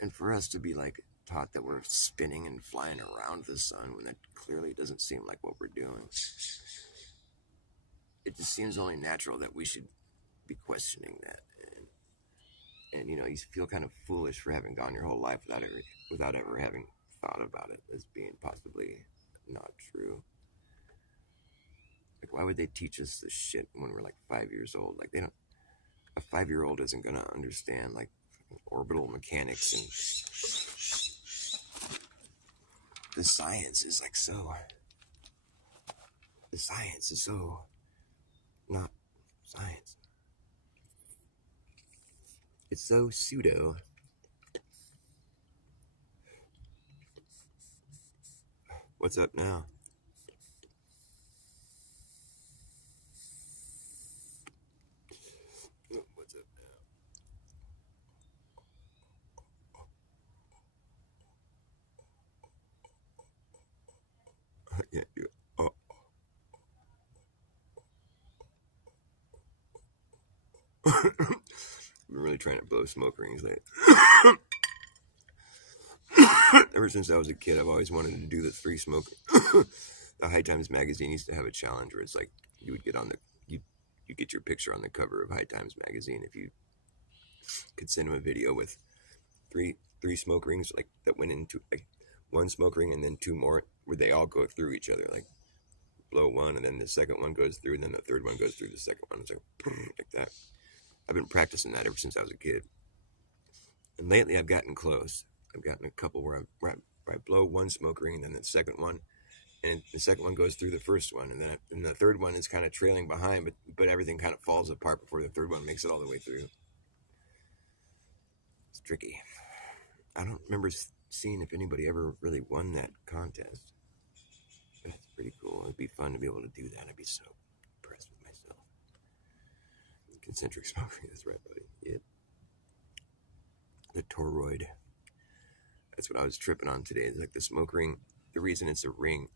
and for us to be like taught that we're spinning and flying around the sun when that clearly doesn't seem like what we're doing. It just seems only natural that we should be questioning that. And you know, you feel kind of foolish for having gone your whole life without ever having thought about it as being possibly not true. Like, why would they teach us this shit when we're like 5 years old? Like, a 5-year-old isn't gonna understand like orbital mechanics, and the science is so not science. It's so pseudo. What's up now? What's up now? Yeah, oh. I'm really trying to blow smoke rings lately. Ever since I was a kid, I've always wanted to do the free smoke. The High Times magazine used to have a challenge where it's like you would get on you get your picture on the cover of High Times magazine if you could send them a video with three smoke rings, like that went into like one smoke ring and then two more where they all go through each other, like blow one and then the second one goes through and then the third one goes through the second one. It's like that. I've been practicing that ever since I was a kid, and lately I've gotten close. I've gotten a couple where I blow one smoke ring and then the second one, and the second one goes through the first one, and then the third one is kind of trailing behind, but everything kind of falls apart before the third one makes it all the way through. It's tricky. I don't remember seeing if anybody ever really won that contest. That's pretty cool. It'd be fun to be able to do that. I'd be so impressed with myself. Concentric smoke ring. That's right, buddy. Yeah. The toroid. That's what I was tripping on today. It's like the smoke ring. The reason it's a ring,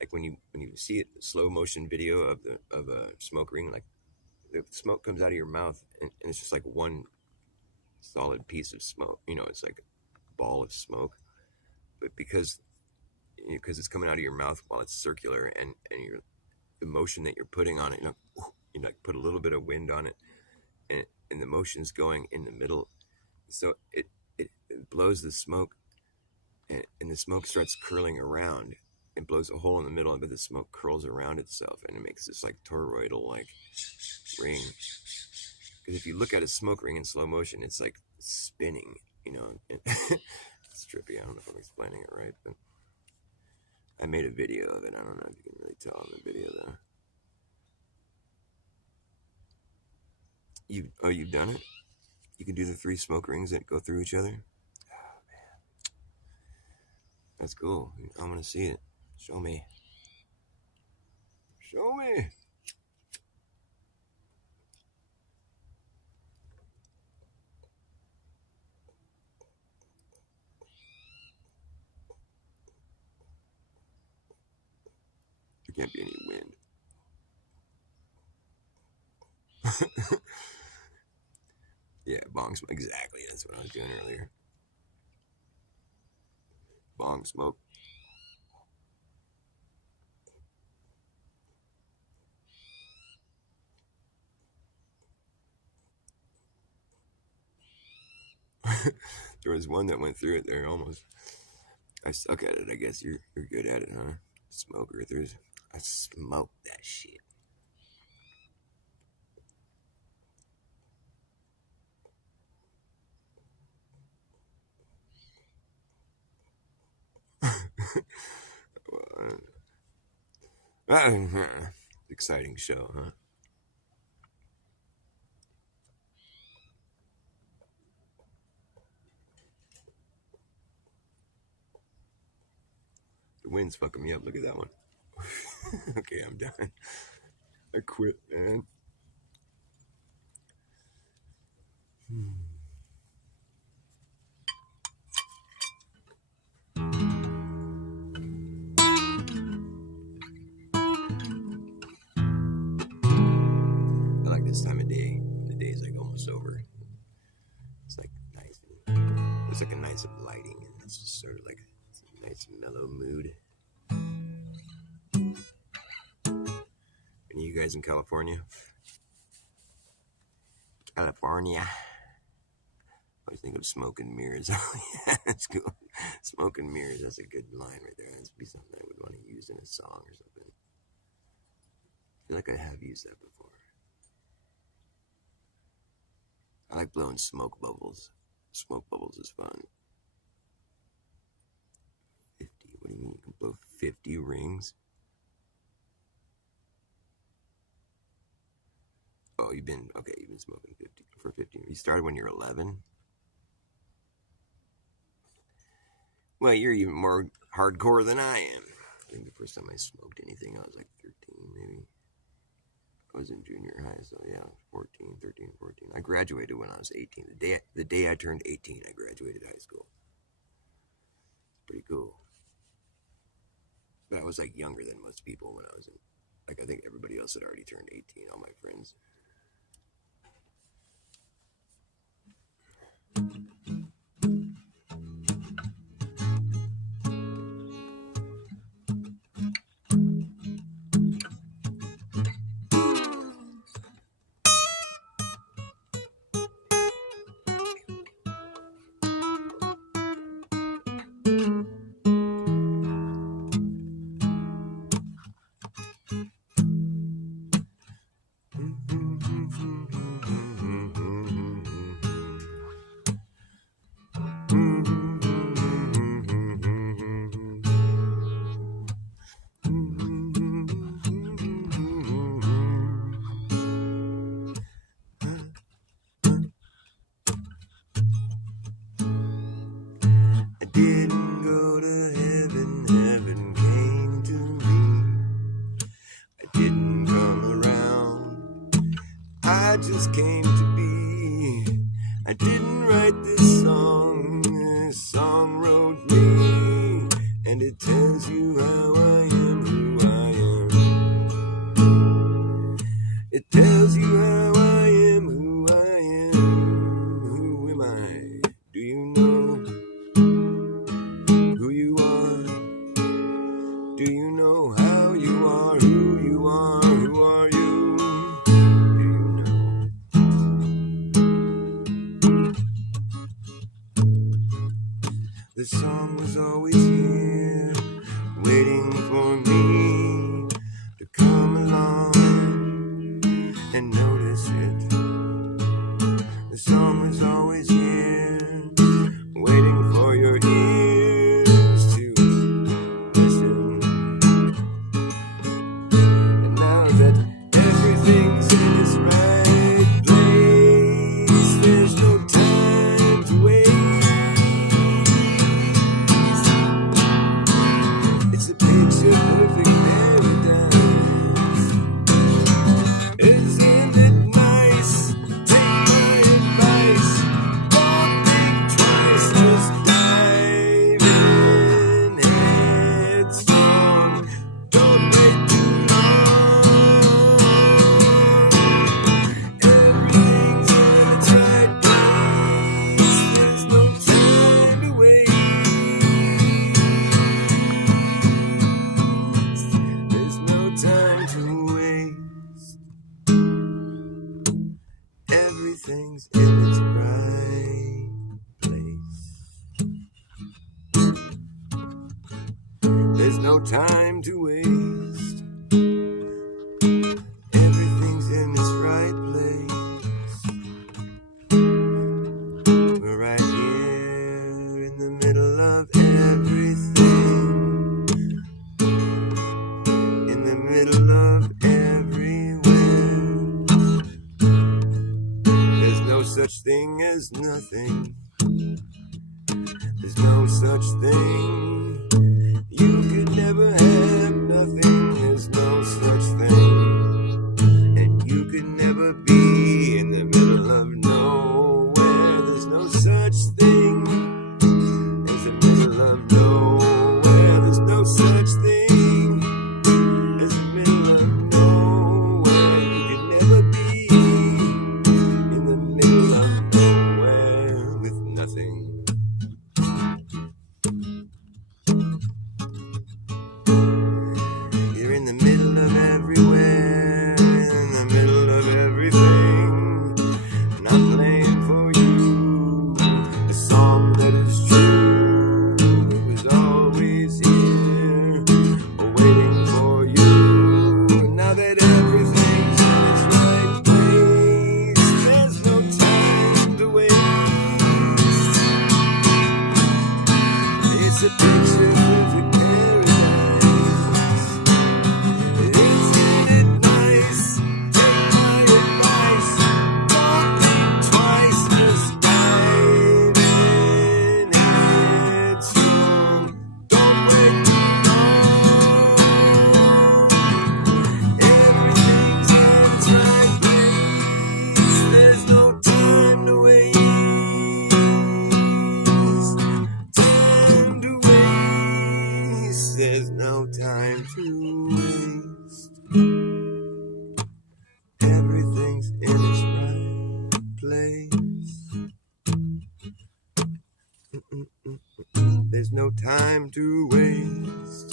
like when you see it, slow motion video of a smoke ring, like the smoke comes out of your mouth, and it's just like one solid piece of smoke. It's like a ball of smoke. But because it's coming out of your mouth while it's circular, and the motion that you're putting on it, you like put a little bit of wind on it, and the motion's going in the middle, so it blows the smoke, and the smoke starts curling around. It blows a hole in the middle, but the smoke curls around itself, and it makes this like toroidal like ring. Because if you look at a smoke ring in slow motion, it's like spinning. It's trippy. I don't know if I'm explaining it right, but I made a video of it. I don't know if you can really tell in the video though. You've done it? You can do the 3 smoke rings that go through each other? Oh, man. That's cool. I want to see it. Show me. Show me. There can't be any wind. Yeah, bong smoke. Exactly. That's what I was doing earlier. Bong smoke. There was one that went through it there almost. I suck at it. I guess you're good at it, huh? Smoke earthers. I smoke that shit. Exciting show, huh? The wind's fucking me up. Look at that one. Okay, I'm done. I quit, man. I like this time of day. The day's like almost over. It's like nice. There's like a nice lighting, and it's just sort of like a nice mellow mood. Any of you guys in California? California. I always think of smoke and mirrors. Oh, yeah, that's cool. Smoke and mirrors, that's a good line right there. That'd be something I would want to use in a song or something. I feel like I have used that before. I like blowing smoke bubbles. Smoke bubbles is fun. 50, what do you mean you can blow 50 rings? Oh, you've been smoking 50 for 50. You started when you're 11? Well, you're even more hardcore than I am. I think the first time I smoked anything, I was like 13, maybe. I was in junior high, so yeah, 14. I graduated when I was 18. The day I turned 18, I graduated high school. Pretty cool. But I was like younger than most people when I was in, like I think everybody else had already turned 18, all my friends. Didn't go to heaven, heaven came to me. I didn't come around, I just came to be. I didn't write this song wrote me. And it tells you how I am, who I am. It tells you how The song was always here, waiting for me to come along and notice it. The song was always here, waiting for your ears to listen. And now that everything's in its right place, there's no time to wait. It's a picture perfect paradise. Isn't it nice? Take my advice. Don't think twice, just dive in headstrong. Don't wait too long. Everything's in its right place. There's no time to waste. There's no time to waste. Everything's in its right place. There's no time to waste. Everything's in its right place. We're right here in the middle of everything. In the middle of everywhere. There's no such thing as nothing. There's no such thing. You could never have nothing. There's no such thing. And you could never be in the middle of nowhere. There's no such thing. There's a middle of nowhere. There's no such thing. There's a middle of nowhere. You could never be in the middle of nowhere with nothing. You're in the middle of everywhere, in the middle of everything. And I'm playing for you a song that is true. It was always here, waiting for you. Now that everything's in its right place, there's no time to waste. It's a picture perfect paradise. Isn't it nice? Take my advice. Don't think twice, just dive in headstrong. Don't wait too long. Everything's in its right place. There's no time to waste. Time to waste. There's no time to waste. Everything's in its right place. There's no time to waste.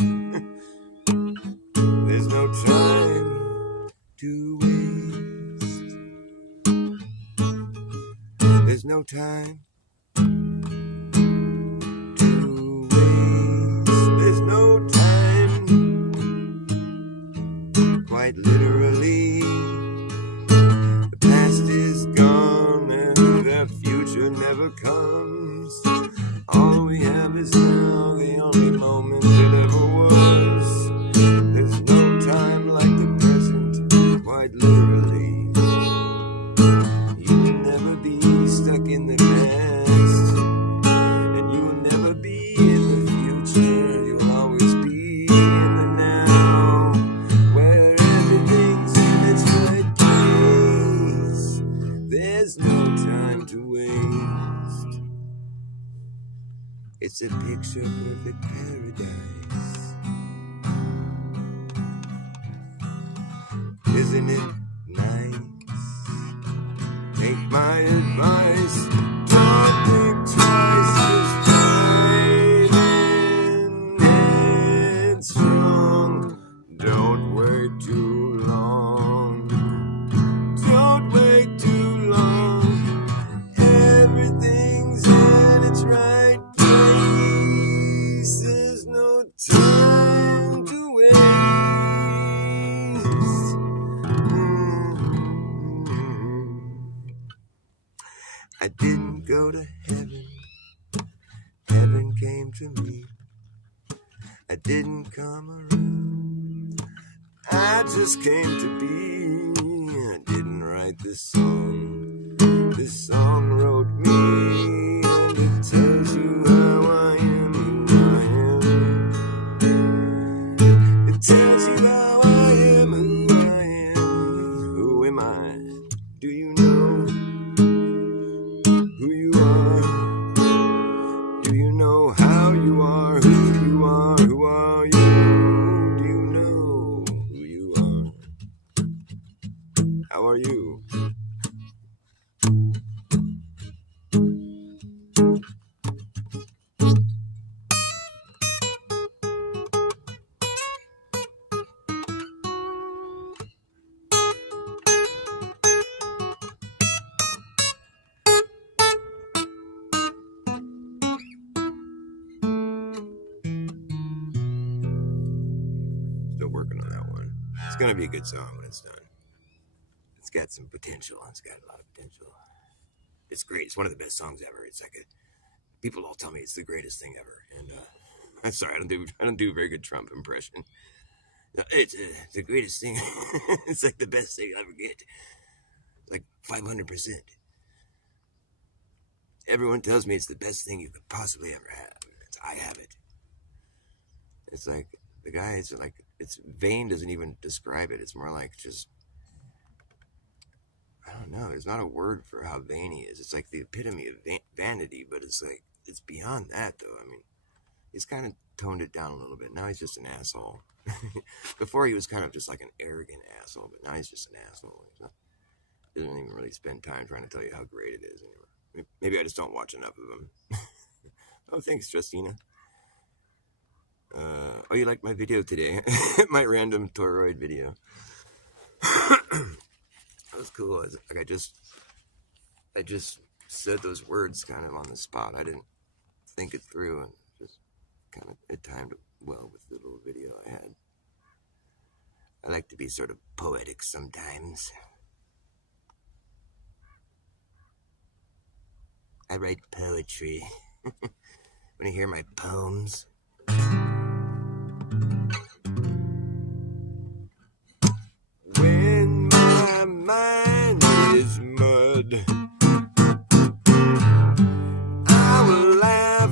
There's no time to waste. There's no time to waste. There's no time, quite literally. The past is gone and the future never comes. All we have is now, the only moment it ever was. There's no time like the present, quite literally. You will never be stuck in the past, and you will never be in the future. You'll always be in the now, where everything's in its right place. There's no time to waste. It's a picture perfect paradise. Isn't it nice? Take my advice. Don't think twice, just dive in headstrong. Don't wait too long. Don't wait too long. Everything's in its right place. I didn't go to heaven, heaven came to me. I didn't come around, I just came to be. I didn't write this song wrote me, and it tells you how I am, who I am. It tells you how I am, who I am. Who am I? Do you know who you are? Do you know how you are, who you are, who are you? Do you know who you are? How are you? Still working on that one. It's gonna be a good song when it's done. It's got some potential. It's got a lot of potential. It's great. It's one of the best songs ever. It's like people all tell me it's the greatest thing ever. And I'm sorry, I don't do a very good Trump impression. It's the greatest thing. It's like the best thing I'll ever get. Like 500%. Everyone tells me it's the best thing you could possibly ever have. I have it. It's like the guy. It's like vain doesn't even describe it. It's more like just. I don't know. There's not a word for how vain he is. It's like the epitome of vanity, but it's like, it's beyond that, though. I mean, he's kind of toned it down a little bit. Now he's just an asshole. Before he was kind of just like an arrogant asshole, but now he's just an asshole. He doesn't even really spend time trying to tell you how great it is anymore. Maybe I just don't watch enough of him. Oh, thanks, Justina. Oh, you liked my video today? My random toroid video. That was cool. I just said those words kind of on the spot. I didn't think it through, and just kind of it timed well with the little video I had. I like to be sort of poetic sometimes. I write poetry. When you hear my poems. When my mind is mud, I will laugh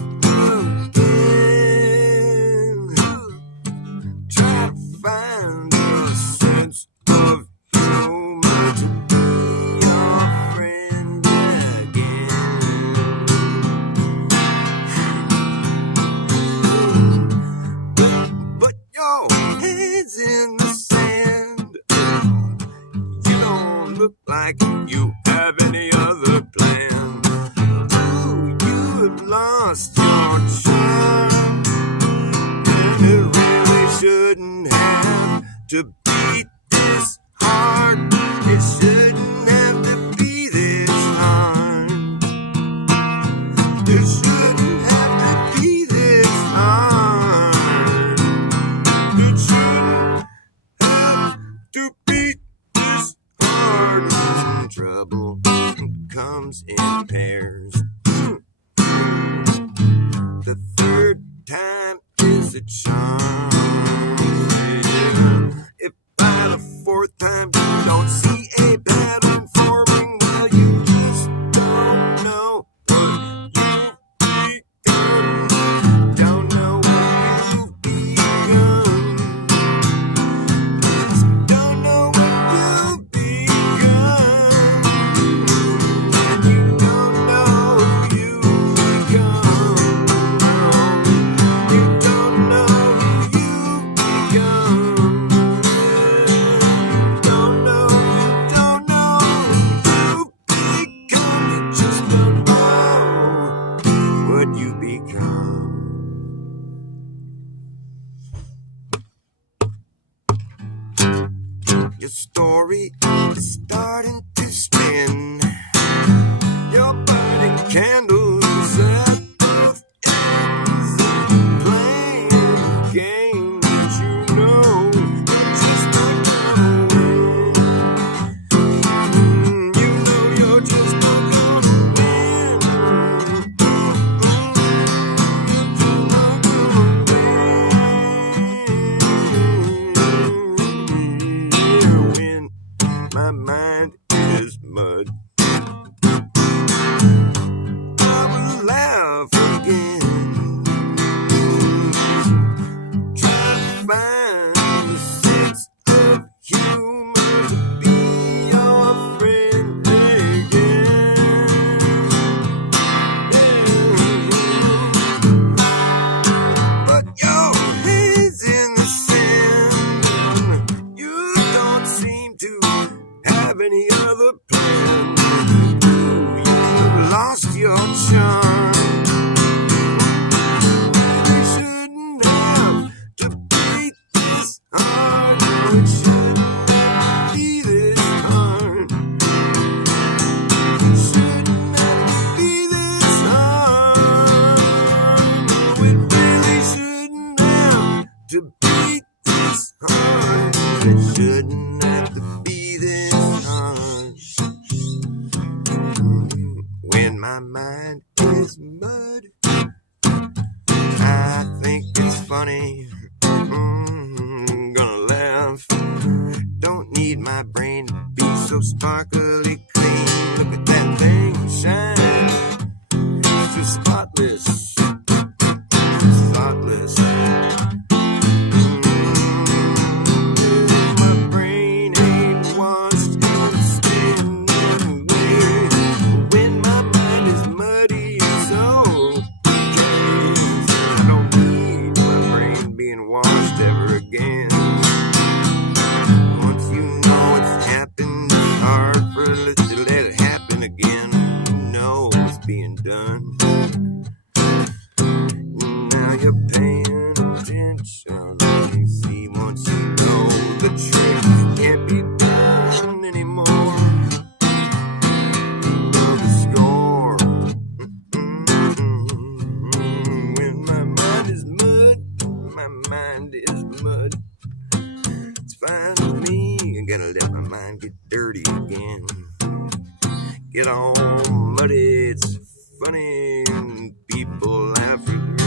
again. Try to find a sense of humor to be your friend again. But your head's in the sand. You don't look like you have any other plan. Ooh, you have lost your charm, and it really shouldn't have to be this hard. It shouldn't have to be this hard. It shouldn't have to be this hard. It shouldn't have to be this hard. Trouble comes in pairs. The third time is a charm. If by the fourth time you don't see a pattern forming, well, you just don't know what you've become. Don't know what you've become. Just don't know what you've become. And you don't know who you've become. You don't know who you've become. You don't know who you've become. You just don't know what you become. Your story is starting to spin. You're burning candles at both ends, playing a game that you know you're just not gonna win. You know you're just not gonna win. when my mind is mud. I think it's funny, gonna laugh. Don't need my brain to be so sparkly clean. Look at that thing shine, it's just spotless, thoughtless. My brain ain't washed in standing way. When my mind is muddy, so I don't need my brain being washed ever again. Once you know what's happened, it's hard for it to let it happen again. You know it's being done. Now you're paying attention. You see, once you know the trick can't be done anymore. You know the score. When my mind is mud, my mind is mud. It's fine with me. I gotta let my mind get dirty again. Get all muddy, it's funny, and people laugh at me.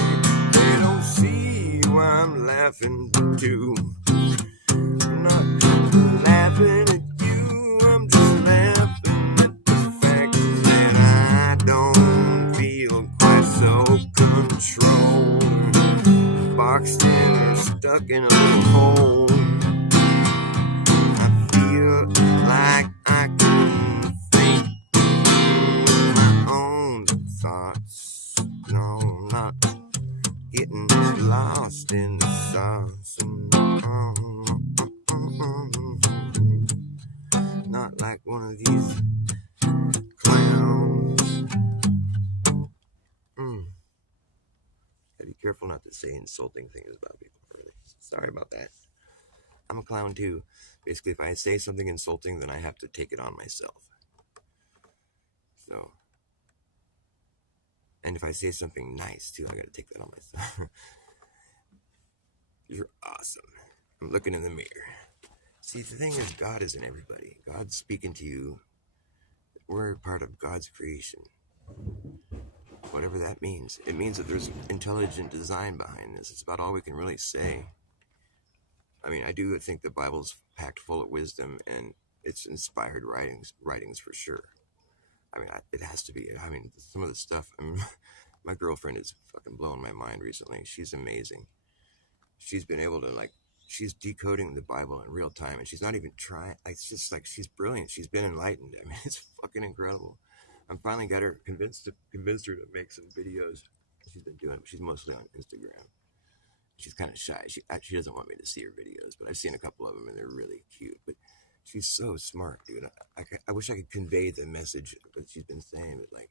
They don't see why I'm laughing too. I'm not laughing at you, I'm just laughing at the fact that I don't feel quite so controlled. Boxed in or stuck in a little hole. I feel like I can think my own thoughts. No, I'm not getting lost in the sauce. Not like one of these clowns. Gotta be careful not to say insulting things about people. Really. Sorry about that. I'm a clown too. Basically, if I say something insulting, then I have to take it on myself. So, and if I say something nice too, I gotta take that on myself. You're awesome. I'm looking in the mirror. See, the thing is, God is in everybody. God's speaking to you. We're part of God's creation. Whatever that means. It means that there's intelligent design behind this. It's about all we can really say. I mean, I do think the Bible's packed full of wisdom, and it's inspired writings for sure. I mean, it has to be. I mean, some of the stuff, my girlfriend is fucking blowing my mind recently. She's amazing. She's been able to, she's decoding the Bible in real time, and she's not even trying. It's just like, she's brilliant. She's been enlightened. I mean, it's fucking incredible. I'm finally got her convinced her to make some videos. She's been doing. She's mostly on Instagram. She's kind of shy. She doesn't want me to see her videos, but I've seen a couple of them, and they're really cute. But she's so smart, dude. I wish I could convey the message that she's been saying, but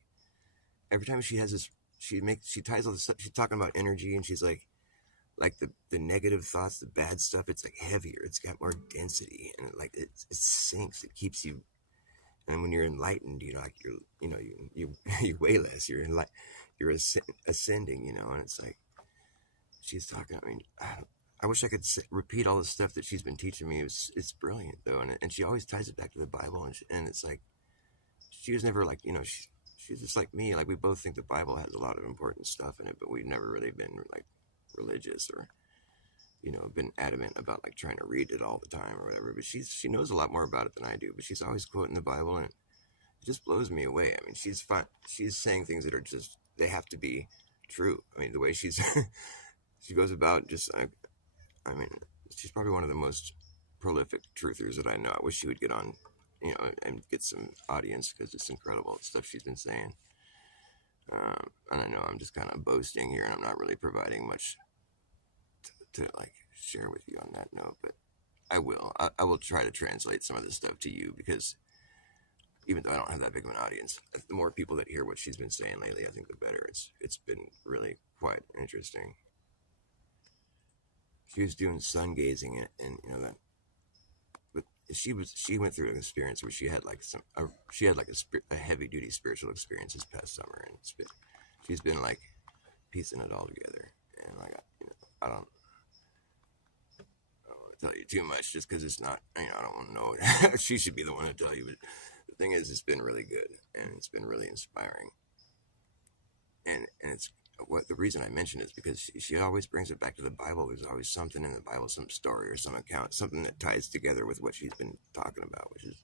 every time she has this, she ties all this stuff. She's talking about energy, and she's like the negative thoughts, the bad stuff. It's heavier. It's got more density, and it sinks. It keeps you. And when you're enlightened, you weigh less. You're ascending, and it's like she's talking. I mean, I wish I could repeat all the stuff that she's been teaching me. It's brilliant though, and she always ties it back to the Bible, and it's like she was never she's just like me. We both think the Bible has a lot of important stuff in it, but we've never really been religious or been adamant about trying to read it all the time or whatever. But she knows a lot more about it than I do. But she's always quoting the Bible, and it just blows me away. I mean, she's saying things that are just, they have to be true. I mean, the way she goes about just, I mean, she's probably one of the most prolific truthers that I know. I wish she would get on, and get some audience, because it's incredible the stuff she's been saying. And I know I'm just kind of boasting here, and I'm not really providing much to share with you on that note, but I will try to translate some of this stuff to you, because even though I don't have that big of an audience, the more people that hear what she's been saying lately, I think the better. It's been really quite interesting. She was doing sun gazing, and that, but she went through an experience where she had a heavy duty spiritual experience this past summer, and she's been piecing it all together, and I don't want to tell you too much, just because it's not, I don't want to know. She should be the one to tell you, but thing is, it's been really good and it's been really inspiring. And it's what the reason I mention it is because she always brings it back to the Bible. There's always something in the Bible, some story or some account, something that ties together with what she's been talking about, which is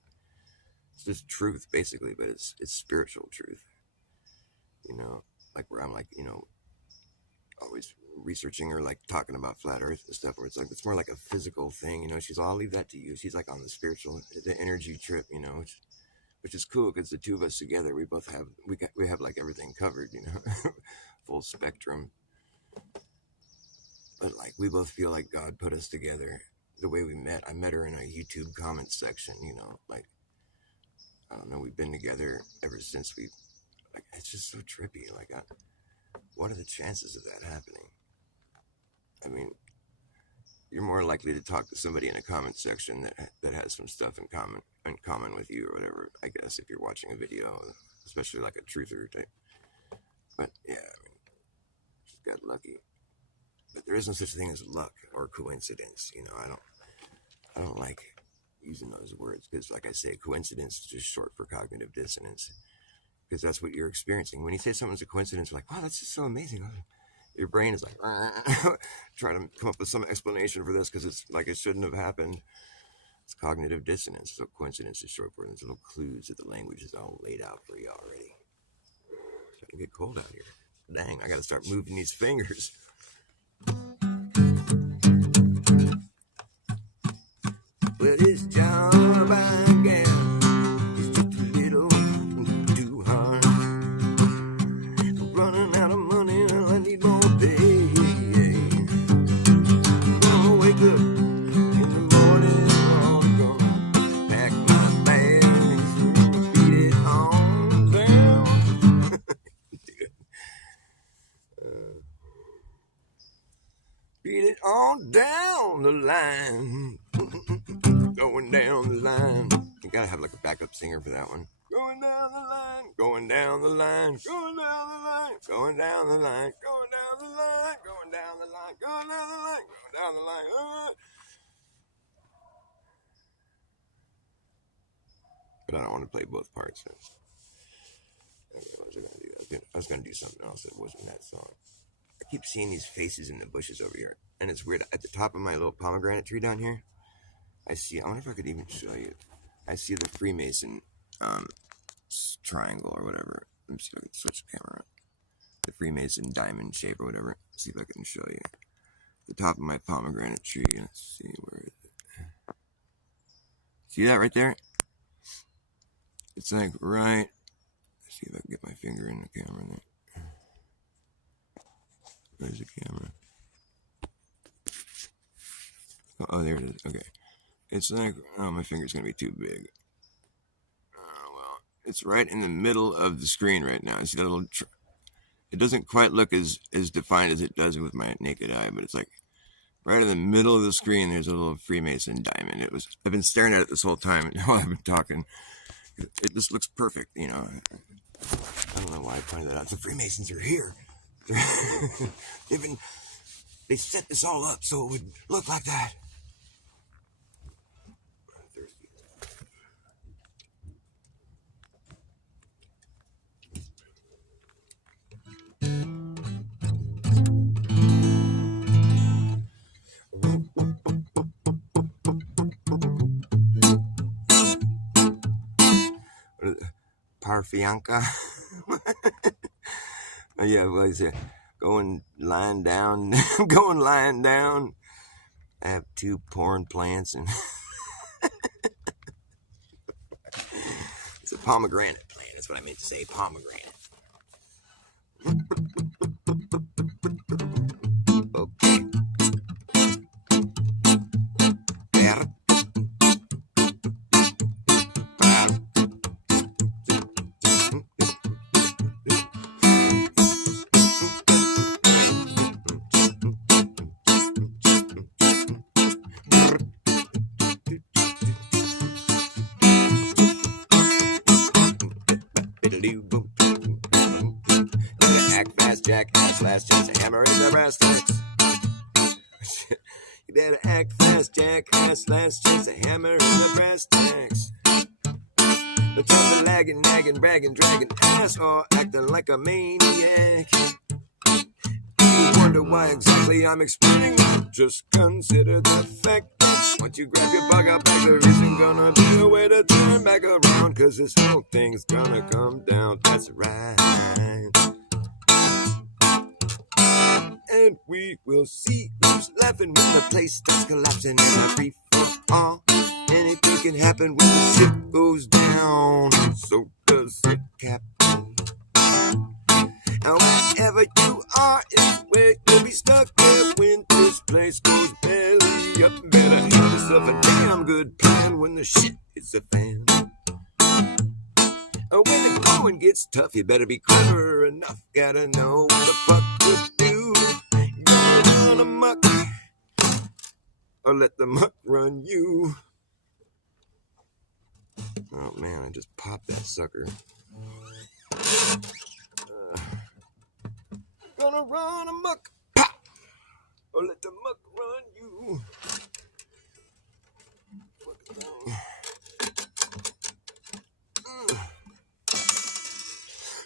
it's just truth basically, but it's spiritual truth. You know, like where I'm like, you know, always researching or like talking about flat earth and stuff where it's like it's more like a physical thing, you know. She's I'll leave that to you. She's like on the spiritual, the energy trip, you know, which is cool because the two of us together, we both have we have like everything covered, you know. Full spectrum. But like we both feel like God put us together the way we met. I met her in a YouTube comment section, you know, like I don't know, we've been together ever since we like it's just so trippy. Like what are the chances of that happening? I mean, you're more likely to talk to somebody in a comment section that has some stuff in common with you or whatever, I guess, if you're watching a video, especially like a truther type. But yeah, I mean, just got lucky. But there isn't such a thing as luck or coincidence, you know. I don't like using those words because, like I say, coincidence is just short for cognitive dissonance because that's what you're experiencing. When you say something's a coincidence, you're like, wow, that's just so amazing. Your brain is like, try to come up with some explanation for this because it's like it shouldn't have happened. It's cognitive dissonance. So coincidence is short for it. There's little clues that the language is all laid out for you already. It's starting to get cold out here. Dang, I got to start moving these fingers. Well, it's job I get. It's just a little too hard. I'm running out of money and I need more pay. Gonna wake up in the morning, I'm gonna pack my bags and beat it on down. Dude. Beat it on down the line. Going down the line. You gotta have like a backup singer for that one. Going down the line, going down the line, going down the line, going down the line, going down the line, going down the line, going down the line, going down the line. But I don't want to play both parts. So. Okay, what was I gonna do? I was gonna do something else that wasn't that song. I keep seeing these faces in the bushes over here, and it's weird. At the top of my little pomegranate tree down here, I wonder if I could even show you. I see the Freemason triangle or whatever. Let me see if I can switch the camera on. The Freemason diamond shape or whatever. Let's see if I can show you. The top of my pomegranate tree. Let's see, where is it? See that right there? It's like right. Let's see if I can get my finger in the camera there. Where's the camera? Oh, there it is. Okay. It's like, oh, my finger's going to be too big. Well, it's right in the middle of the screen right now. See that little, it doesn't quite look as defined as it does with my naked eye, but it's like right in the middle of the screen, there's a little Freemason diamond. I've been staring at it this whole time while I've been talking. It just looks perfect, you know. I don't know why I pointed that out. The Freemasons are here. They set this all up so it would look like that. Parfianca. Oh, yeah, well, I said, going lying down. I have 2 porn plants and it's a pomegranate plant. That's what I meant to say, pomegranate. Okay. Act fast, jackass, last chance to hammer in the brass tacks. You better act fast, jackass, last chance to hammer in the brass tacks. The time of lagging, nagging, bragging, dragging ass, or acting like a maniac. You wonder why exactly I'm explaining that. Just consider the fact that once you grab your bug out back, there isn't gonna be a way to turn back around, cause this whole thing's gonna come down. That's right. And we will see who's laughing when the place starts collapsing in a free for all. Anything can happen when the ship goes down. So does it, Captain. And wherever you are is where you'll be stuck there when this place goes belly up. Better have yourself a damn good plan when the shit hits the fan. When the going gets tough, you better be clever enough. Gotta know what the fuck to do. You gonna run amok, or let the muck run you. Oh man, I just popped that sucker. Gonna run amok, pop, or let the muck run you.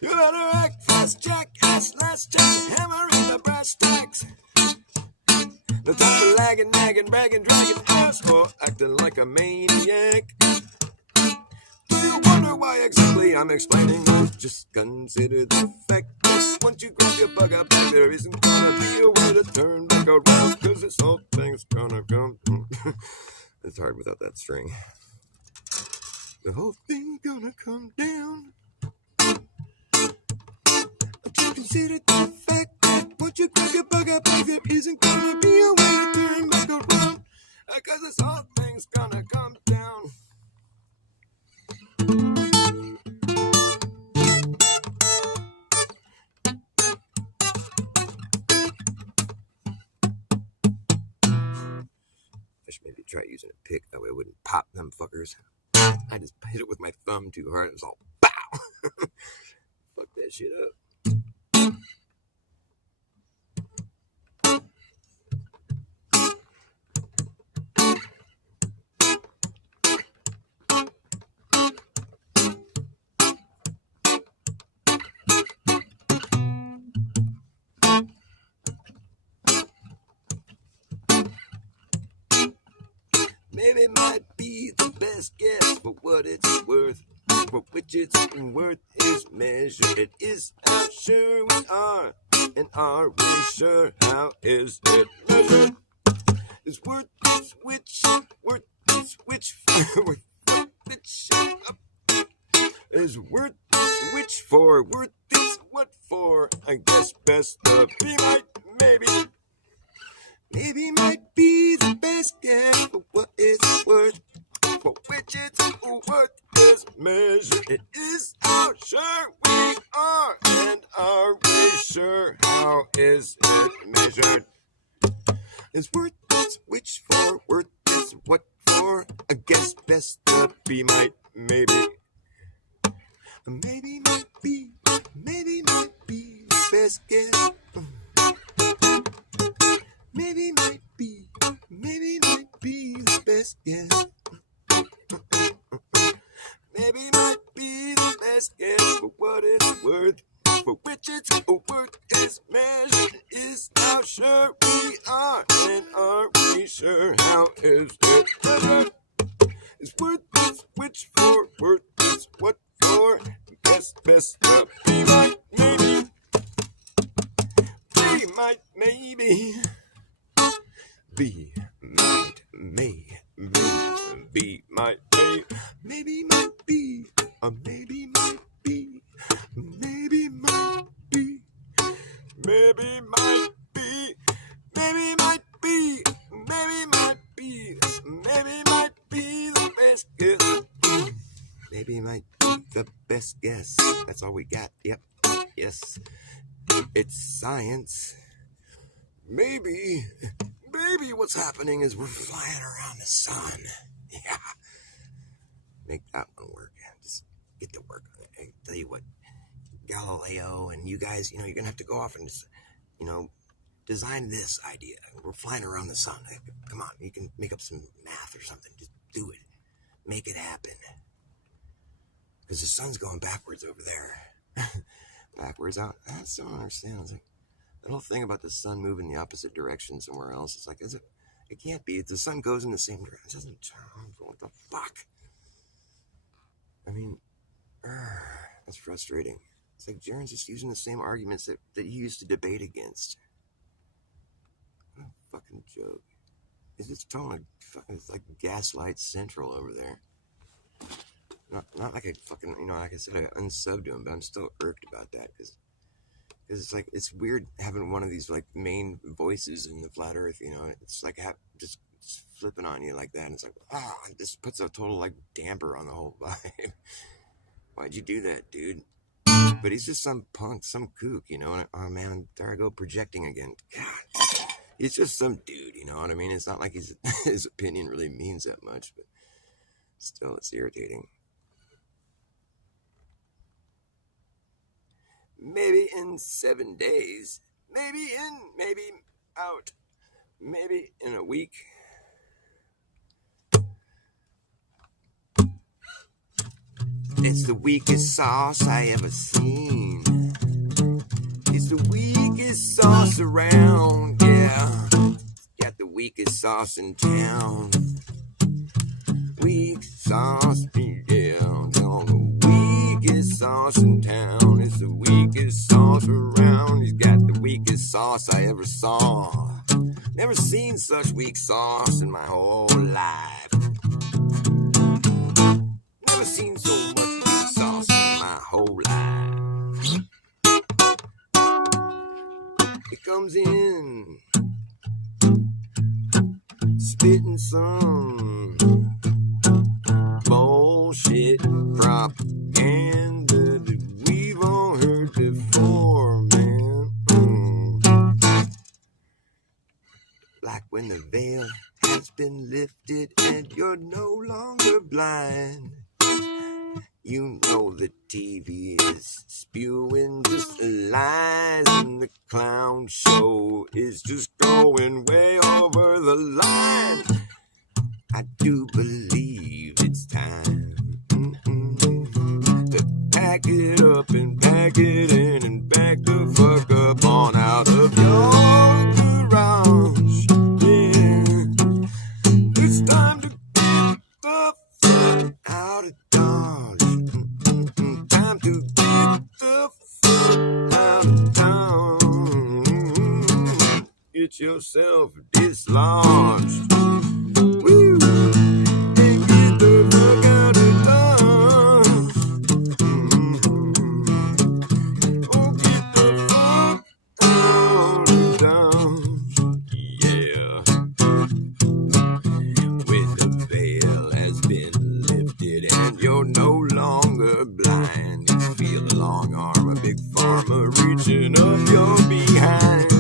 You better act fast, jackass, last chance, hammer in the brass tacks. The time for lagging, nagging, bragging, dragging ass, or acting like a maniac. Do you wonder why exactly I'm explaining this? Just consider the fact that once you grab your bug out back, there isn't gonna be a way to turn back around, cause this whole thing's gonna come. It's hard without that string. The whole thing's gonna come down. Just consider the fact that once you grab your bug out back, there isn't gonna be a way to turn back around, cause this whole thing's gonna come down. I should maybe try using a pick, that way I wouldn't pop them fuckers. I just hit it with my thumb too hard, it was all BOW! Fuck that shit up. Maybe might be the best guess for what it's worth, for which its worth is measured. It is how sure we are, and are we sure how is it measured? Is worth this which, worth this which, worth which, is worth this which for, worth this what for? I guess best the be might, maybe. Maybe might be the best guess for what it's worth, for which its worth is measured. It is how sure we are, and are we sure how is it measured? Is worth this which for, worth this what for? I guess best the be might, maybe. Maybe might be the best guess. Maybe might be the best guess. Maybe might be the best guess for what it's worth, for which its worth is measured. Is how sure we are, and are we sure how is it measured? Is worth this which for, worth this what for? Guess best be might, maybe. Be might, maybe. Be might, may, be might, may, maybe might be, or maybe might be, maybe might be, maybe might be, maybe might be, maybe might be, maybe might be the best guess. Maybe might be the best guess. That's all we got. Yep. Yes. It's science. Maybe what's happening is we're flying around the sun. Yeah. Make that one work. Just get to work on it. I tell you what, Galileo and you guys, you're going to have to go off and just, design this idea. We're flying around the sun. Come on, you can make up some math or something. Just do it. Make it happen. because the sun's going backwards over there. Backwards out. I still don't understand. It's like the whole thing about the sun moving the opposite direction somewhere else. It's like, is it? It can't be. If the sun goes in the same direction, it doesn't. What the fuck? I mean, that's frustrating. It's like Jaren's just using the same arguments that he used to debate against. What a fucking joke. He's just totally fucking, it's like Gaslight Central over there. Not like I fucking, like I said, I unsubbed him, but I'm still irked about that because it's like, it's weird having one of these like main voices in the flat earth, it's like just flipping on you like that. And it's like, it just puts a total like damper on the whole vibe. Why'd you do that, dude? But he's just some punk, some kook, and oh man, there I go projecting again. God, he's just some dude, you know what I mean? It's not like his opinion really means that much, but still, it's irritating. Maybe in 7 days, maybe out, maybe in a week. It's the weakest sauce I ever seen. It's the weakest sauce around, yeah. Got the weakest sauce in town. Weak sauce, yeah. The weakest sauce in town. It's the weakest sauce around. He's got the weakest sauce I ever saw. Never seen such weak sauce in my whole life. Never seen so much weak sauce in my whole life. It comes in, spitting some bullshit propaganda that we've all heard before, man. Like when the veil has been lifted and you're no longer blind. You know the TV is spewing just lies, and the clown show is just going way over the line. I do believe it's time to pack it up and pack it in and back the fuck up on out of your garage. Yeah, it's time to get the fuck out of Dodge. Time to get the fuck out of town. Get yourself dislodged. Woo! And get the fuck out of Dodge. Oh, get the fuck out of Dodge. Yeah. When the veil has been lifted and you're no longer blind, you feel a long arm, a big farmer reaching up your behind.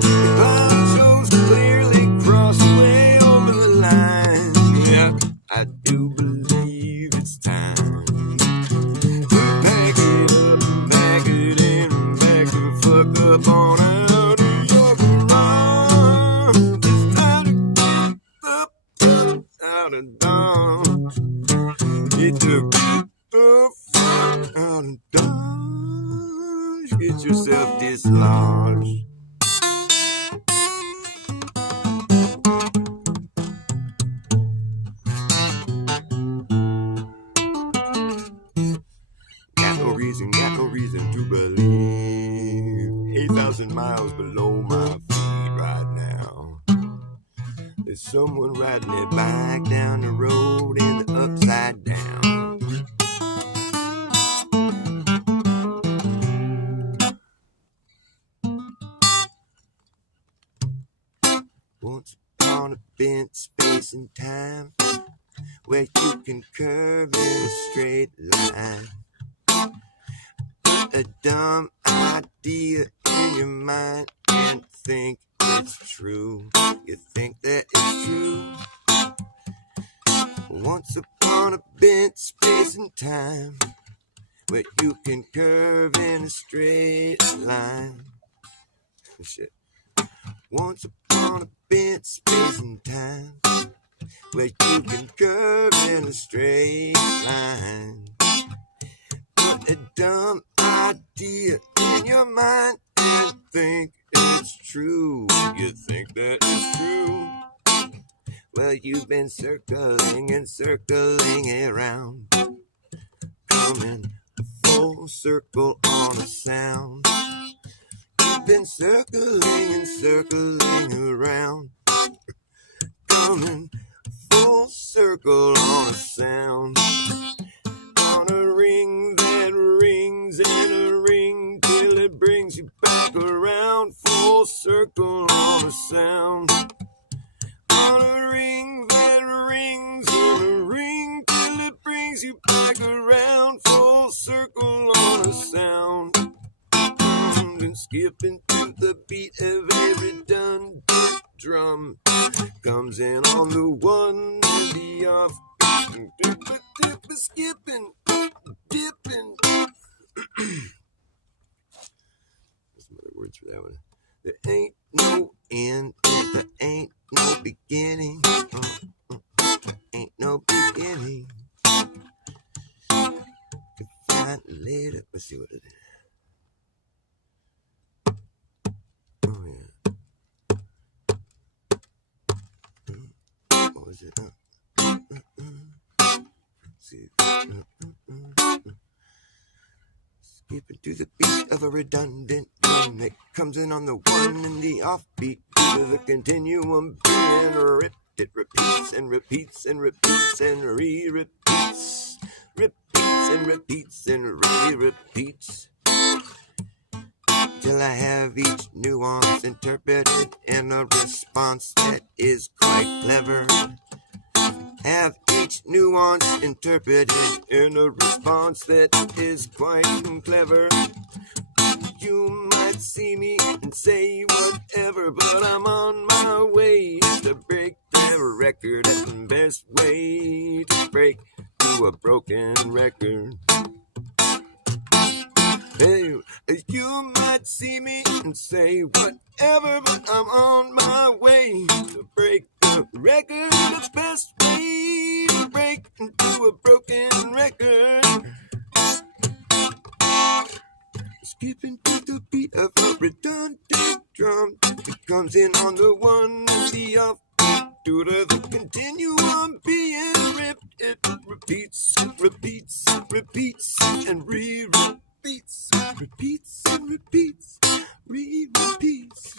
The clown shows clearly cross way over the line. Yeah, I do believe it's time to pack it up and pack it in and back the fuck up on out of your garage. It's time to get the fuck out of Dodge. It's to get the fuck out of Dodge. Get yourself dislodged. Got no reason to believe 8,000 miles below my feet right now. There's someone riding their bike down the road in the upside down. Once upon a bent space and time where you can curve in a straight line. A dumb idea in your mind and think it's true. You think that it's true. Once upon a bent space and time where you can curve in a straight line. Shit. Once upon a bent space and time where you can curve in a straight line. got a dumb idea in your mind and think it's true. You think that it's true. Well, you've been circling and circling around, coming full circle on a sound. You've been circling and circling around, coming full circle on a sound. On a ring that rings and a ring till it brings you back around, full circle on a sound. On a ring that rings and a ring till it brings you back around, full circle on a sound. And skipping to the beat of a redundant drum, comes in on the one and the off. Skipping, dipping. There's some other words for that one. There ain't no end, there ain't no beginning. There ain't no beginning. Can find it later. Let's see what it is. Oh yeah. What was it? See. Skipping to the beat of a redundant drum that comes in on the one and the offbeat to the continuum being ripped. It repeats and repeats and repeats and re-repeats, repeats and repeats and re-repeats, till I have each nuance interpreted in a response that is quite clever. Have each nuance interpreted in a response that is quite clever. You might see me and say whatever, but I'm on my way to break the record. That's the best way to break to a broken record. Hey, you might see me and say whatever, but I'm on my way to break the record. The best way to break into a broken record. Skipping to the beat of a redundant drum that comes in on the one and the off. Due to the continuum being ripped, it repeats, repeats, repeats, and re-repeats, repeats and repeats, re-repeats.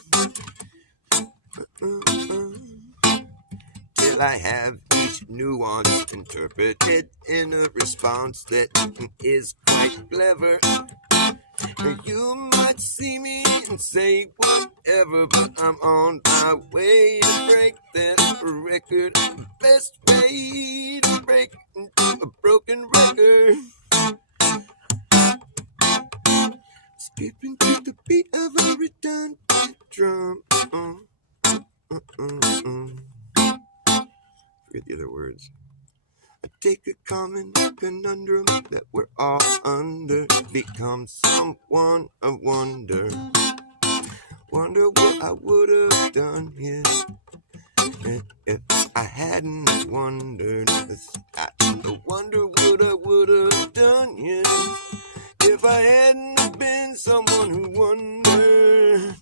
Till I have each nuance interpreted in a response that is quite clever. You might see me and say whatever, but I'm on my way to break that record. Best way to break into a broken record. Skipping to the beat of a redundant drum. Forget the other words. I take a common conundrum that we're all under, become someone of wonder. Wonder what I would have done, yeah, if I hadn't wondered. I wonder what I would have done, yeah, if I hadn't been someone who wondered.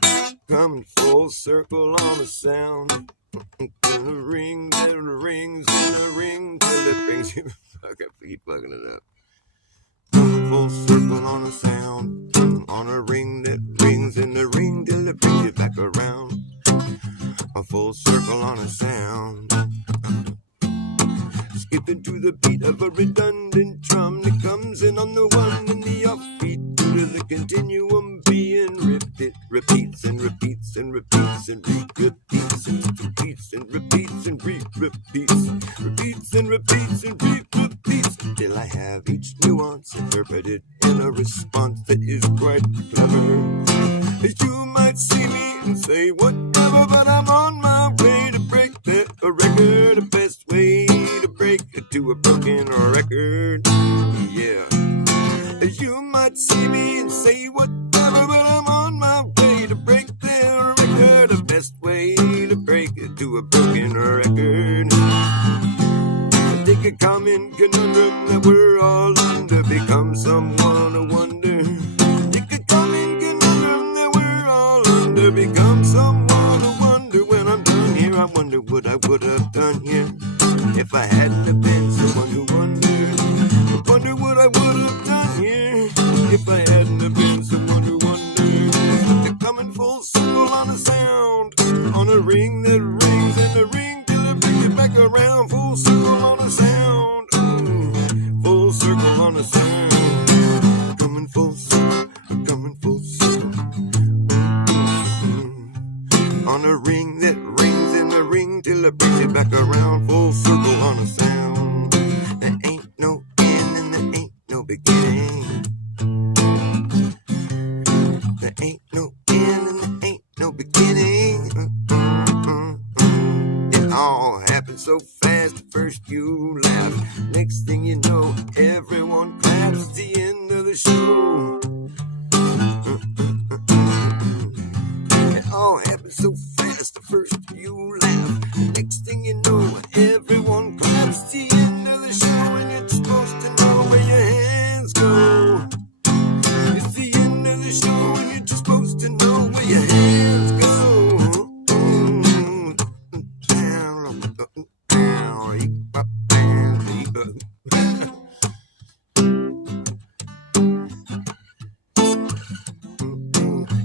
Coming full circle on a sound. A ring that rings and a ring till it brings you. I keep fucking it up. Full circle on a sound, on a ring that rings and a ring till it brings you back around. A full circle on a sound. Skipping to the beat of a redundant drum that comes in on the one and the offbeat. Due to the continuum being ripped, it repeats and repeats and repeats and re-repeats and repeats and repeats and re-repeats, repeats and repeats and re-repeats, till I have each nuance interpreted in a response that is quite clever. You might see me and say whatever, but I'm on my way to break that record. The best way to break it to a broken record, yeah. You might see me and say whatever, but I'm on my way to break that record. The best way to break it to a broken record. Take a common conundrum that we're all under, become someone if I hadn't have been someone who wondered. Wonder what I would have done here if I hadn't have been someone who wondered. They're coming full circle on a sound, on a ring that rings and a ring till it brings it back around. Full circle on a sound, full circle on a sound. Coming full circle, coming full circle. On a ring that rings and a ring till it brings it back around. Full circle on a sound. There ain't no end and there ain't no beginning. There ain't no end and there ain't no beginning. It all happened so fast. First you laugh, next thing you know, everyone claps. It's the end of the show. It all happened so fast. The first you laugh, next thing you know, everyone claps. It's the end of the show, and you're supposed to know where your hands go. It's the end of the show, and you're just supposed to know where your hands go.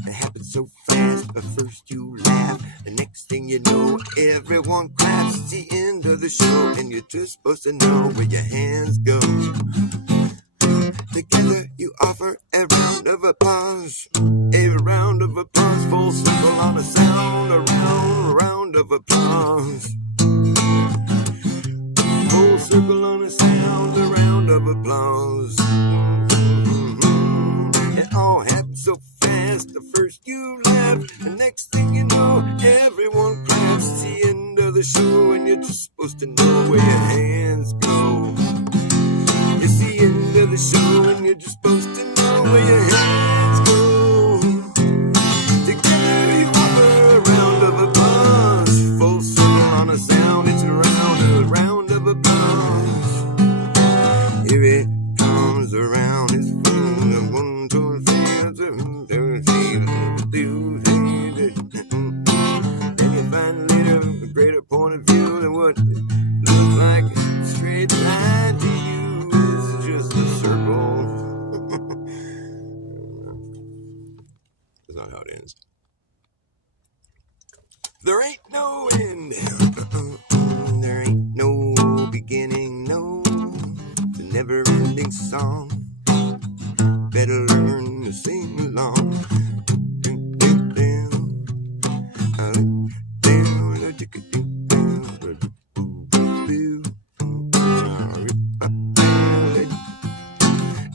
It happened so fast, but first you laugh, the next thing you know, everyone claps. It's the end of the show, and you're just supposed to know where your hands go. Together you offer a round of applause, a round of applause, full circle on a sound, a round of applause. Full circle on a sound, a round of applause. It all happened so fast, the first you laugh, the next thing you know, everyone claps. It's the end of the show, and you're just supposed to know where your hands go. It's the end of the show, and you're just supposed to know where your hands go. Together you offer a round of applause, full circle on a sound. It's a round of applause. Here it comes around. It's full of 1, 2, 3, 2, 3. Then you find later a greater point of view than what it looks like. A straight line to you is just a circle. That's not how it ends. There ain't no end. There ain't no beginning. No, it's a never-ending song. Better learn to sing along.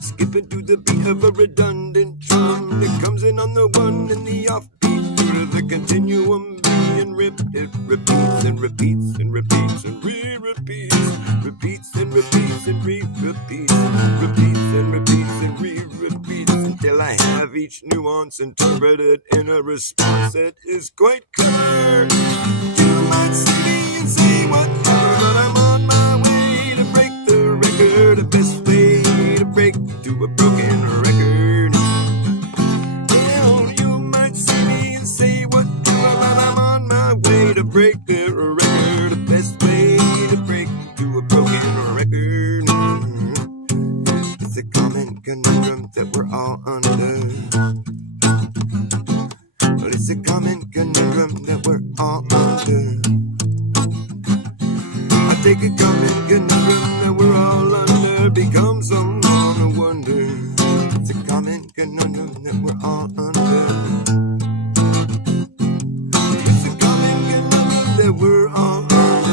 Skipping to the beat of a redundant drum that comes in on the one and the offbeat due to the continuum being ripped. It repeats and repeats and repeats and re-repeats, repeats and repeats and re-repeats, repeats and repeats and re-repeats until I have each nuance interpreted in a response that is quite clear. You might see me and say whatever, but I'm on my way to break the record. The best way to break to a broken record. Yeah, you might see me and say whatever, but I'm on my way to break the record. The best way to break to a broken record. It's a common conundrum that we're all under. Well, it's a common conundrum that we're all under. I take a common conundrum that we're all under, become someone to wonder. It's a common conundrum that we're all under. It's a common conundrum that we're all under.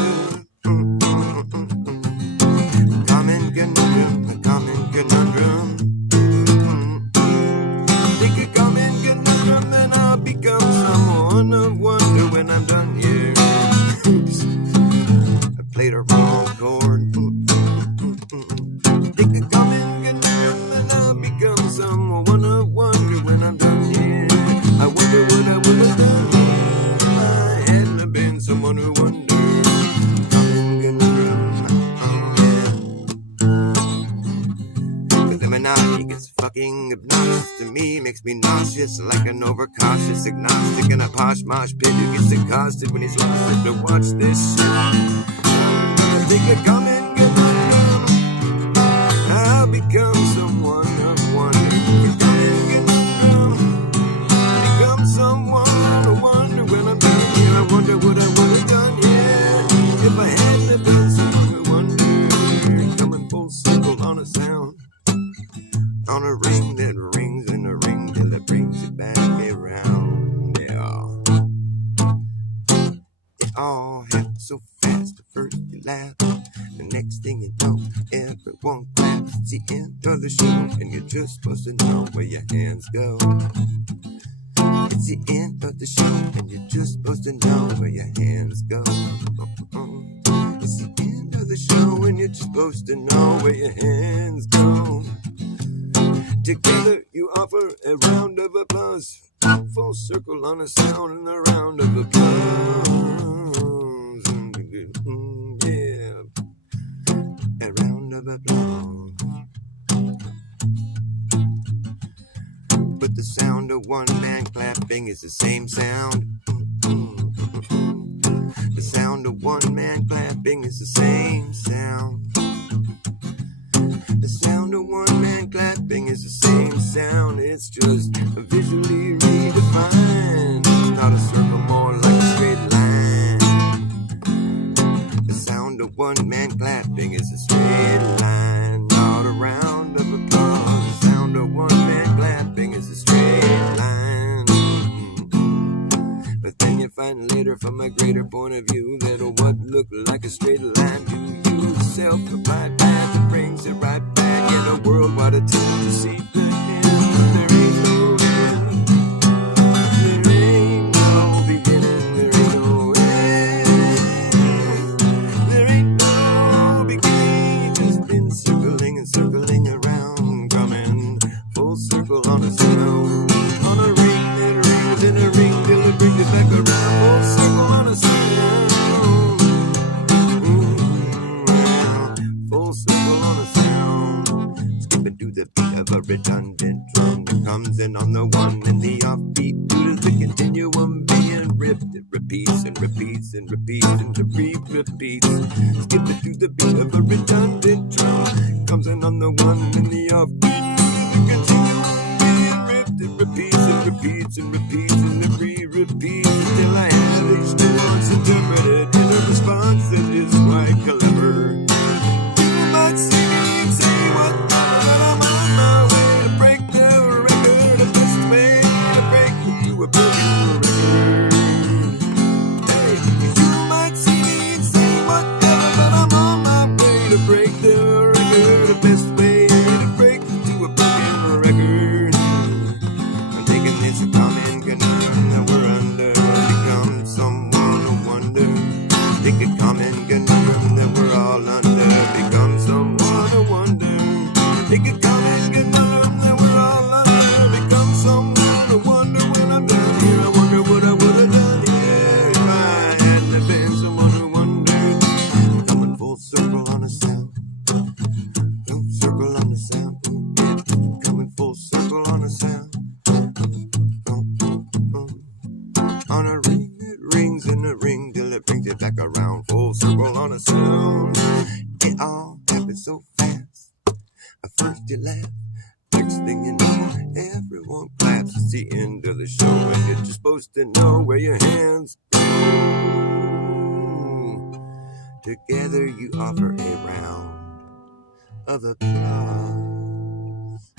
Common conundrum, a common conundrum. Take a common conundrum and I'll become someone of wonder when I'm done here. Oops, I played a wrong chord. Take a common conundrum and I'll become someone of wonder when I'm done here. I wonder what I would have done if I hadn't have been someone who wondered. Common conundrum, Cause the monotony gets fucking obnoxious to me, makes me nauseous like an overcautious agnostic in a posh mosh pit who gets accosted when he's lost to watch this shit. Take could come and get my drum. I'll become someone of wonder. You could come and get my drum. Become someone of wonder when I'm done here. I wonder what I would have done, yeah, if I hadn't been someone who wondered. Coming full circle on a sound, on a ring that rings and a ring till it brings it back around. Yeah. It all happened so fast. At first you laugh, the next thing you know, everyone claps. It's the end of the show, and you're just supposed to know where your hands go. It's the end of the show, and you're just supposed to know where your hands go. It's the end of the show, and you're just supposed to know where your hands go. Together you offer a round of applause. Full circle on a sound and a round of applause. Yeah, a round of applause. But the sound of one man clapping is the same sound. The sound of one man clapping is the same sound. The sound of one man clapping is the same sound. It's just visually redefined. Not a circle, more like a straight line. The sound of one man clapping is a straight line. Not a round of applause. The sound of one man clapping is a straight line. But then you find later from a greater point of view that what looked like a straight line to you yourself apply back and brings it right back in a worldwide attempt to see the end. There ain't no end. There ain't no beginning. There ain't no end. There ain't no beginning. You've just been circling and circling around, coming full circle on a sound, on a ring that rings and a ring till it brings it back around. Full circle on a sound. Full circle on a sound. Skipping to the beat of a redundant drum that comes in on the one and the offbeat due to the continuum being ripped. It repeats and repeats and repeats and repeats. Skipping to the beat of a redundant drum comes in on the one and the offbeat due to the continuum being ripped. It repeats and repeats and repeats and repeats until I have each nuance interpreted in a response that is quite clever. See me and say whatever, but I'm on my way to break the record. The best way to break you a broken record. Hey, you might see me and say whatever, but I'm on my way to break the record. The best way to break you a broken record. I'm taking this common conundrum that we're under, become someone who wonder. Take a common conundrum that we're all under, become someone who wonder. Take a common conundrum that we're all under, become someone who wonder. When I'm down here, I wonder what I would have done here if I hadn't been someone who wondered. Coming full circle on a sound, full circle on the sound, coming full circle on a sound, on a ring that rings and a ring till it brings it back around. Full circle on a sound. It all happened so fast. At first you laugh, next thing you know, everyone claps. It's the end of the show, and you're just supposed to know where your hands go. Together you offer a round of applause.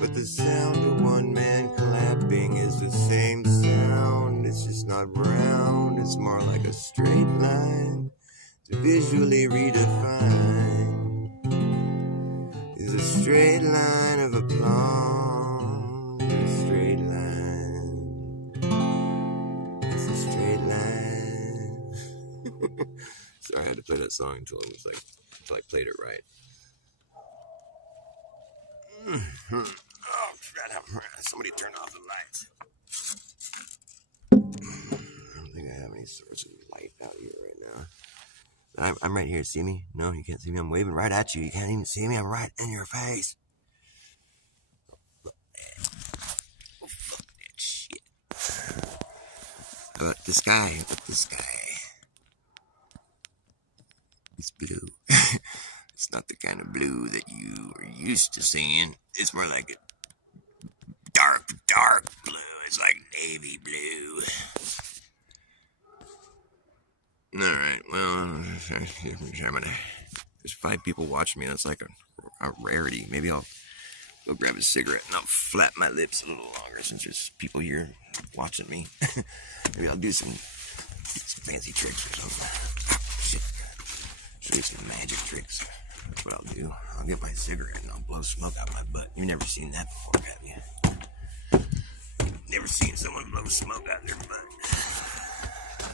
But the sound of one man clapping is the same sound. It's just not round, it's more like a straight line. To visually redefine is a straight line of applause. A straight line. It's a straight line. Sorry, I had to play that song until I played it right. Oh, somebody turn off the lights. I don't think I have any source of light out here right now. I'm right here. See me? No, you can't see me. I'm waving right at you. You can't even see me. I'm right in your face. Oh, fuck that shit. How about the sky? kind of blue that you are used to seeing. It's more like a dark blue. It's like navy blue. Alright, well, there's 5 people watching me. That's like a rarity. Maybe I'll go grab a cigarette and I'll flap my lips a little longer since there's people here watching me. Maybe I'll do some fancy tricks or something. Shit. Show you some magic tricks. That's what I'll do. I'll get my cigarette and I'll blow smoke out my butt. You've never seen that before, have you? Never seen someone blow smoke out their butt.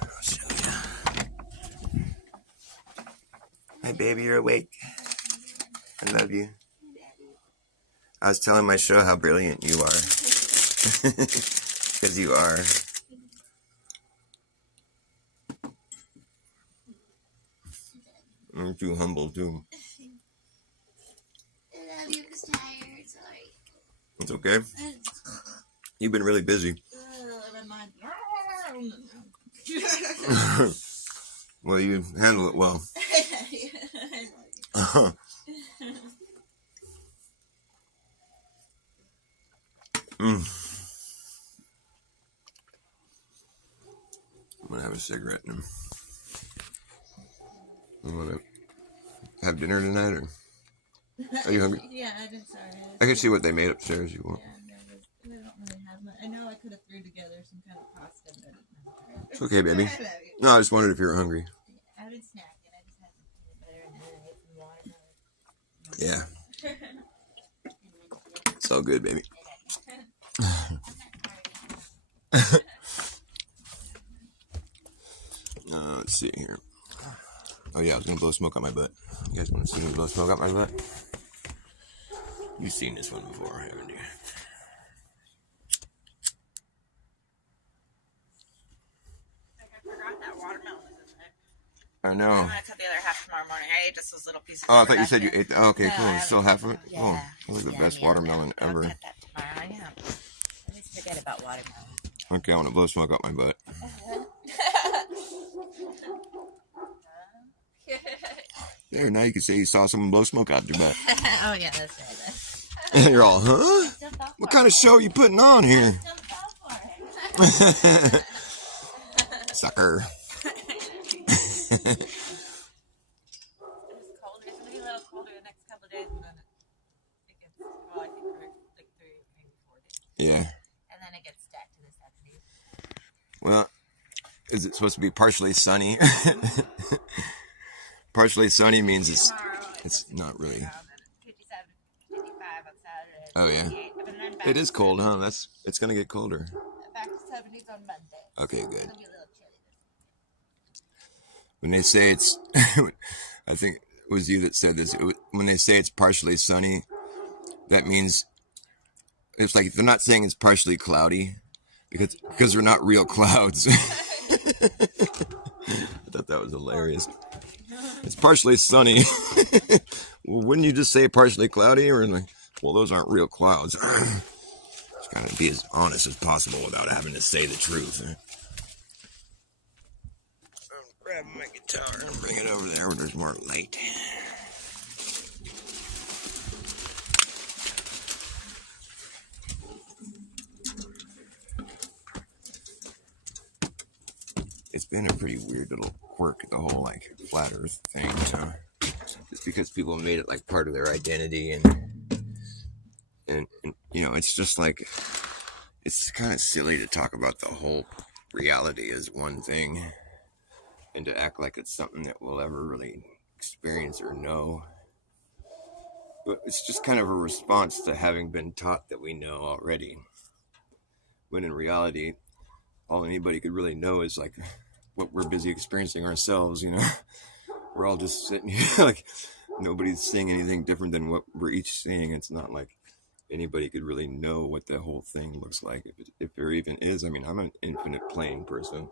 I'll show you. Hi, baby, you're awake. I love you. I was telling my show how brilliant you are. Because you are. I'm too humble, too. I love you, I'm tired, sorry. It's okay. You've been really busy. Well, you handle it well. I'm gonna have a cigarette and I'm gonna have dinner tonight, or are you hungry? Yeah, I just sorry. I can see what they made upstairs. You want? Yeah, I don't really have much. I know I could have threw together some kind of pasta, but It's okay, baby. I love you. No, I just wondered if you were hungry. I've been snacking. I just had some peanut butter and then I ate some watermelon. Yeah. It's all good, baby. Let's see here. Oh yeah, I was gonna blow smoke on my butt. You guys want to see me blow smoke out my butt? You've seen this one before, haven't you? I forgot that watermelon was in there. I know. I'm gonna cut the other half tomorrow morning. I ate just those little pieces. Oh, I thought you said you ate that. Oh, okay, No, cool. I It's still half of it? Yeah. Oh, that was the best watermelon I'll ever. cut that tomorrow. Yeah. I always forget about watermelon. Okay, I want to blow smoke out my butt. There, now you can say you saw someone blow smoke out your butt. Oh yeah, that's right. You're all, huh? What kind of show are you putting on here? Sucker. It's cold. It's gonna be a little colder the next couple of days, and then it gets. Well, I think we're like 3, maybe 4 days, Yeah. and then it gets back to the 70s. Well, is it supposed to be partially sunny? Partially sunny means it's not really. 57, 55 on Saturday. Oh yeah. 58, and then back It is cold, huh? It's gonna get colder. Back to 70s on Monday. Okay, good. It's gonna be a little chilly. When they say it's, I think it was you that said this. When they say it's partially sunny, that means it's like they're not saying it's partially cloudy because they're not real clouds. I thought that was hilarious. It's partially sunny. Well, wouldn't you just say partially cloudy? Or like, well, those aren't real clouds. Just gotta be as honest as possible without having to say the truth. I'll grab my guitar and bring it over there where there's more light. It's been a pretty weird little quirk, the whole like flat earth thing, just because people made it like part of their identity, and you know, it's just like, it's kind of silly to talk about the whole reality as one thing and to act like it's something that we'll ever really experience or know. But it's just kind of a response to having been taught that we know already, when in reality all anybody could really know is like what we're busy experiencing ourselves, you know. We're all just sitting here like nobody's saying anything different than what we're each saying. It's not like anybody could really know what the whole thing looks like, if there even is. I mean, I'm an infinite plane person.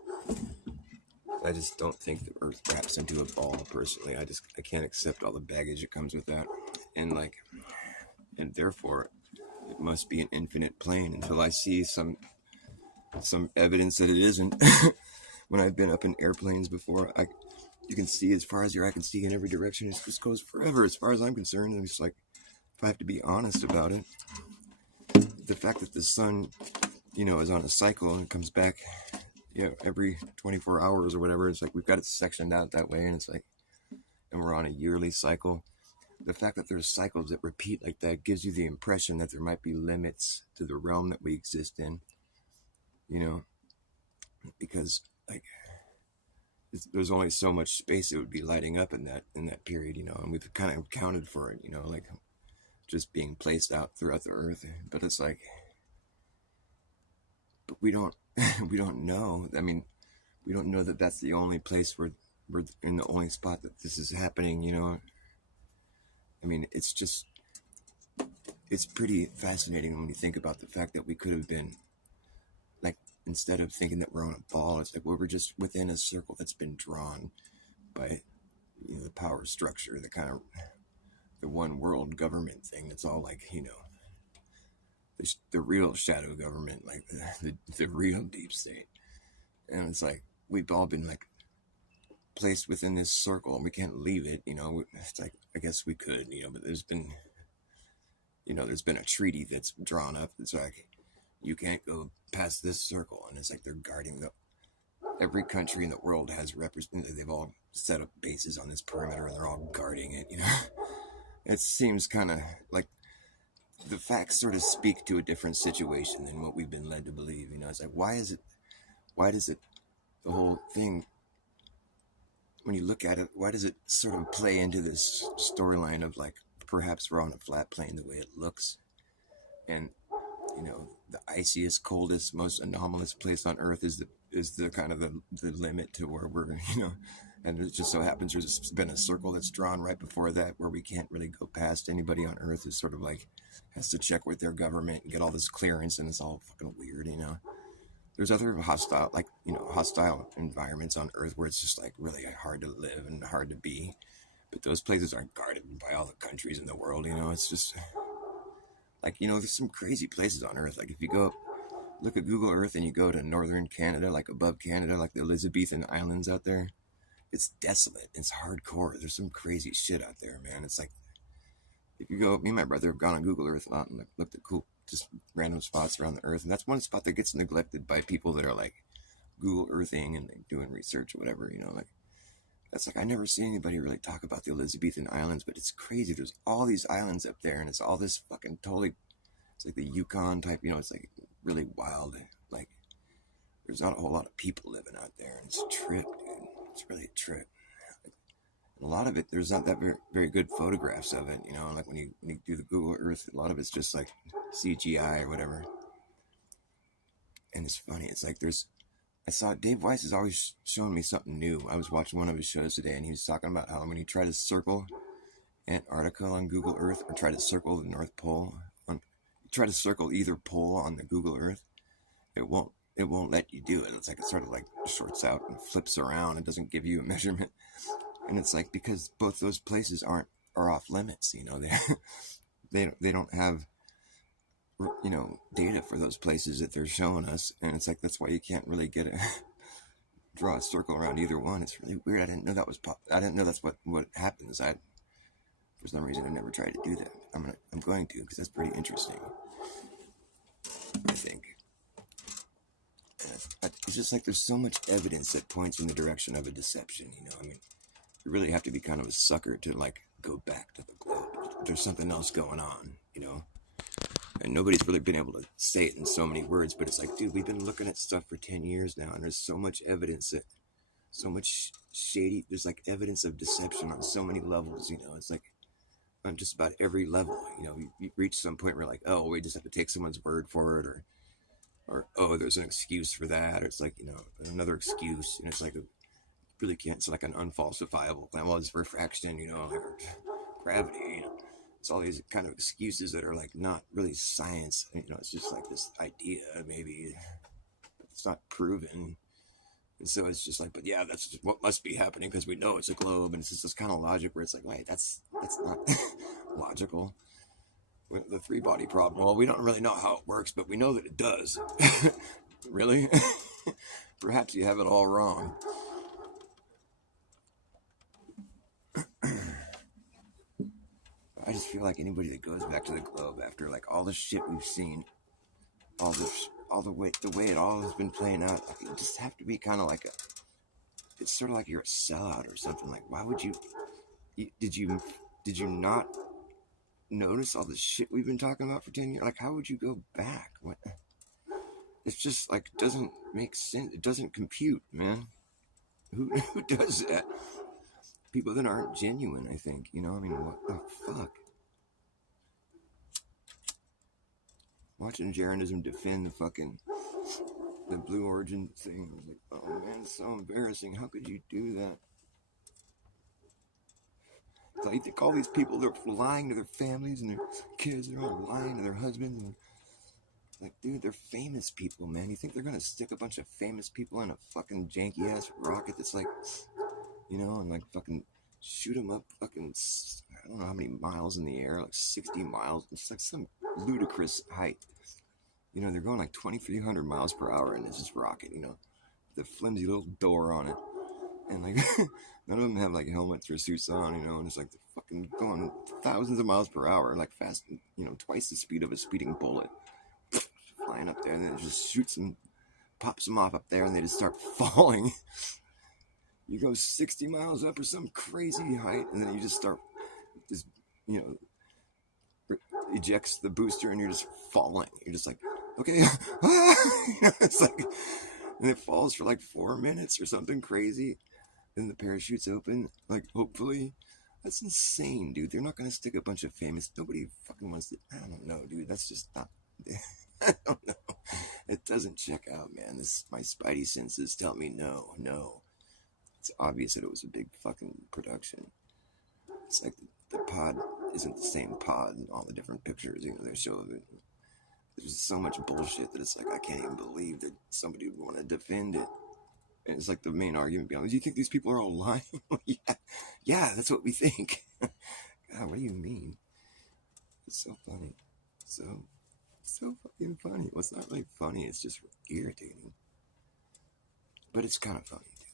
I just don't think the earth wraps into a ball personally. I can't accept all the baggage that comes with that, and therefore it must be an infinite plane until I see some evidence that it isn't. When I've been up in airplanes before, you can see as far as your eye can see in every direction. It just goes forever, as far as I'm concerned. And it's like, if I have to be honest about it, the fact that the sun, you know, is on a cycle and comes back, you know, every 24 hours or whatever, it's like we've got it sectioned out that way, and it's like, and we're on a yearly cycle. The fact that there's cycles that repeat like that gives you the impression that there might be limits to the realm that we exist in, you know, because like there's only so much space it would be lighting up in that period, you know, and we've kind of accounted for it, you know, like just being placed out throughout the earth. But it's like, but we don't we don't know. I mean, we don't know that that's the only place where we're in the only spot that this is happening, you know. I mean, it's pretty fascinating when you think about the fact that we could have been, like, instead of thinking that we're on a ball, it's like, well, we're just within a circle that's been drawn by, you know, the power structure, the kind of, the one world government thing that's all like, you know, the real shadow government, like the real deep state. And it's like, we've all been, like, placed within this circle and we can't leave it, you know. It's like, I guess we could, you know, but there's been a treaty that's drawn up that's like, you can't go past this circle, and it's like they're guarding every country in the world has they've all set up bases on this perimeter and they're all guarding it, you know. It seems kind of like the facts sort of speak to a different situation than what we've been led to believe, you know. It's like, why does it the whole thing, when you look at it, why does it sort of play into this storyline of like, perhaps we're on a flat plane the way it looks, and, you know, the iciest, coldest, most anomalous place on Earth is the kind of the limit to where we're, you know, and it just so happens there's been a circle that's drawn right before that where we can't really go past. Anybody on Earth is sort of like, has to check with their government and get all this clearance, and it's all fucking weird, you know. There's other hostile environments on Earth where it's just like really hard to live and hard to be. But those places aren't guarded by all the countries in the world, you know. It's just like, you know, there's some crazy places on Earth. Like if you go look at Google Earth and you go to northern Canada, like above Canada, like the Elizabethan Islands out there, it's desolate. It's hardcore. There's some crazy shit out there, man. It's like, if you go, me and my brother have gone on Google Earth a lot and looked at cool, just random spots around the Earth. And that's one spot that gets neglected by people that are like Google Earthing and like doing research or whatever, you know, like, that's like, I never see anybody really talk about the Elizabethan Islands, but it's crazy. There's all these islands up there, and it's all this fucking totally, it's like the Yukon type, you know, it's like really wild. Like, there's not a whole lot of people living out there, and it's a trip, dude. It's really a trip. And a lot of it, there's not that very, very good photographs of it, you know, like when you do the Google Earth, a lot of it's just like CGI or whatever. And it's funny, it's like I saw Dave Weiss is always showing me something new. I was watching one of his shows today, and he was talking about how when you try to circle Antarctica on Google Earth, or try to circle the North Pole, try to circle either pole on the Google Earth, it won't let you do it. It's like it sort of like shorts out and flips around. It doesn't give you a measurement, and it's like, because both those places are off limits. You know, they don't have, you know, data for those places that they're showing us, and it's like, that's why you can't really draw a circle around either one. It's really weird. I didn't know that's what happens. For some reason, I never tried to do that. I'm going to, because that's pretty interesting, I think. And it's just like, there's so much evidence that points in the direction of a deception, you know. I mean, you really have to be kind of a sucker to like go back to the globe. There's something else going on, you know. And nobody's really been able to say it in so many words, but it's like, dude, we've been looking at stuff for 10 years now, and there's so much evidence that, so much shady, there's like evidence of deception on so many levels, you know. It's like, on just about every level, you know, you reach some point where like, oh, we just have to take someone's word for it, or oh, there's an excuse for that, or it's like, you know, another excuse, and it's like, really can't, it's like an unfalsifiable, well, it's refraction, you know, or gravity, you know. It's all these kind of excuses that are like not really science, you know. It's just like this idea, maybe, but it's not proven. And so it's just like, but yeah, that's just what must be happening because we know it's a globe, and it's just this kind of logic where it's like, wait, that's not logical. With the three-body problem, well, we don't really know how it works, but we know that it does. Really? Perhaps you have it all wrong. I just feel like anybody that goes back to the globe after like all the shit we've seen, all the way it all has been playing out, like, you just have to be kind of like it's sort of like you're a sellout or something. Like, why would did you not notice all the shit we've been talking about for 10 years? Like, how would you go back? What? It's just like, it doesn't make sense. It doesn't compute, man. Who does that? People that aren't genuine, I think. You know, I mean, what the fuck? Watching Jeranism defend the Blue Origin thing, I was like, oh man, it's so embarrassing. How could you do that? So you think all these people, they're lying to their families and their kids, they're all lying to their husbands. And like, dude, they're famous people, man. You think they're gonna stick a bunch of famous people in a fucking janky ass rocket that's like, you know, and like fucking shoot them up fucking, I don't know how many miles in the air, like 60 miles. It's like some ludicrous height. You know, they're going like 2,300 miles per hour in this rocket, you know, the flimsy little door on it. And like, none of them have like helmets or suits on, you know, and it's like they're fucking going thousands of miles per hour, like fast, you know, twice the speed of a speeding bullet. Flying up there, and then it just shoots them, pops them off up there, and they just start falling. You go 60 miles up or some crazy height, and then you just start, you know, ejects the booster, and you're just falling. You're just like, okay, you know, it's like, and it falls for like 4 minutes or something crazy. Then the parachute's open, like, hopefully. That's insane, dude. They're not gonna stick a bunch of famous. Nobody fucking wants to. I don't know, dude. That's just not. I don't know. It doesn't check out, man. My spidey senses tell me no. It's obvious that it was a big fucking production. It's like the pod isn't the same pod in all the different pictures. You know, they show it. There's so much bullshit that it's like I can't even believe that somebody would want to defend it. And it's like the main argument behind, do you think these people are all lying? yeah, that's what we think. God, what do you mean? It's so funny. So fucking funny. Well, it's not really funny, it's just irritating. But it's kind of funny, too.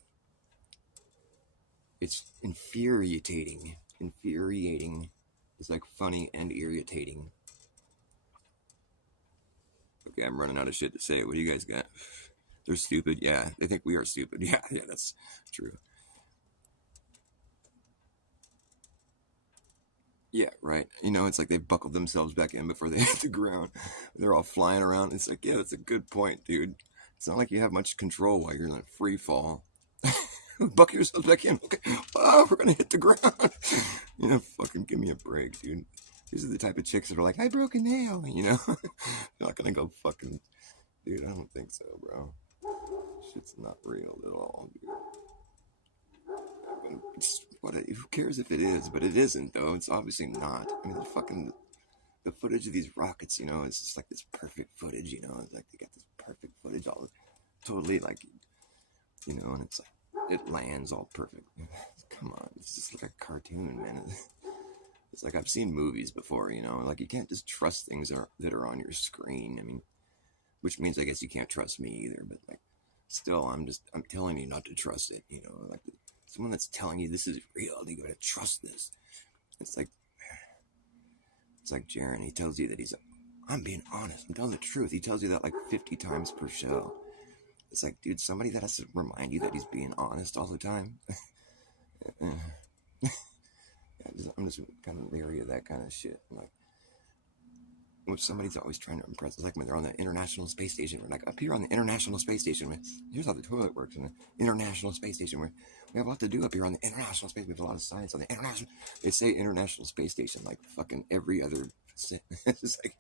It's infuriating. It's like funny and irritating. Okay, I'm running out of shit to say. What do you guys got? They're stupid. Yeah, they think we are stupid. Yeah, that's true. Yeah, right. You know, it's like they buckled themselves back in before they hit the ground. They're all flying around. It's like, yeah, that's a good point, dude. It's not like you have much control while you're in a free fall. Buckle yourselves back in. Okay. Oh, we're going to hit the ground. You know, fucking give me a break, dude. These are the type of chicks that are like, I broke a nail, you know? They're not going to go fucking... Dude, I don't think so, bro. Shit's not real at all, dude. Who cares if it is? But it isn't, though. It's obviously not. I mean, the footage of these rockets, you know, it's just like this perfect footage, you know. It's like they got this perfect footage, all totally like, you know, and it's like it lands all perfect. Come on, it's just like a cartoon, man. It's like I've seen movies before, you know. Like you can't just trust things that are on your screen. I mean, which means I guess you can't trust me either. But like, still, I'm telling you not to trust it, you know, like. Someone that's telling you this is real, you gotta trust this. It's like Jaren, he tells you that I'm being honest, I'm telling the truth. He tells you that like 50 times per show. It's like, dude, somebody that has to remind you that he's being honest all the time. I'm just kind of leery of that kind of shit. Like, if somebody's always trying to impress, it's like when they're on the International Space Station. We're like, up here on the International Space Station, here's how the toilet works in the International Space Station. We have a lot to do up here on the International Space. We have a lot of science on the International. They say International Space Station like fucking every other. It's like,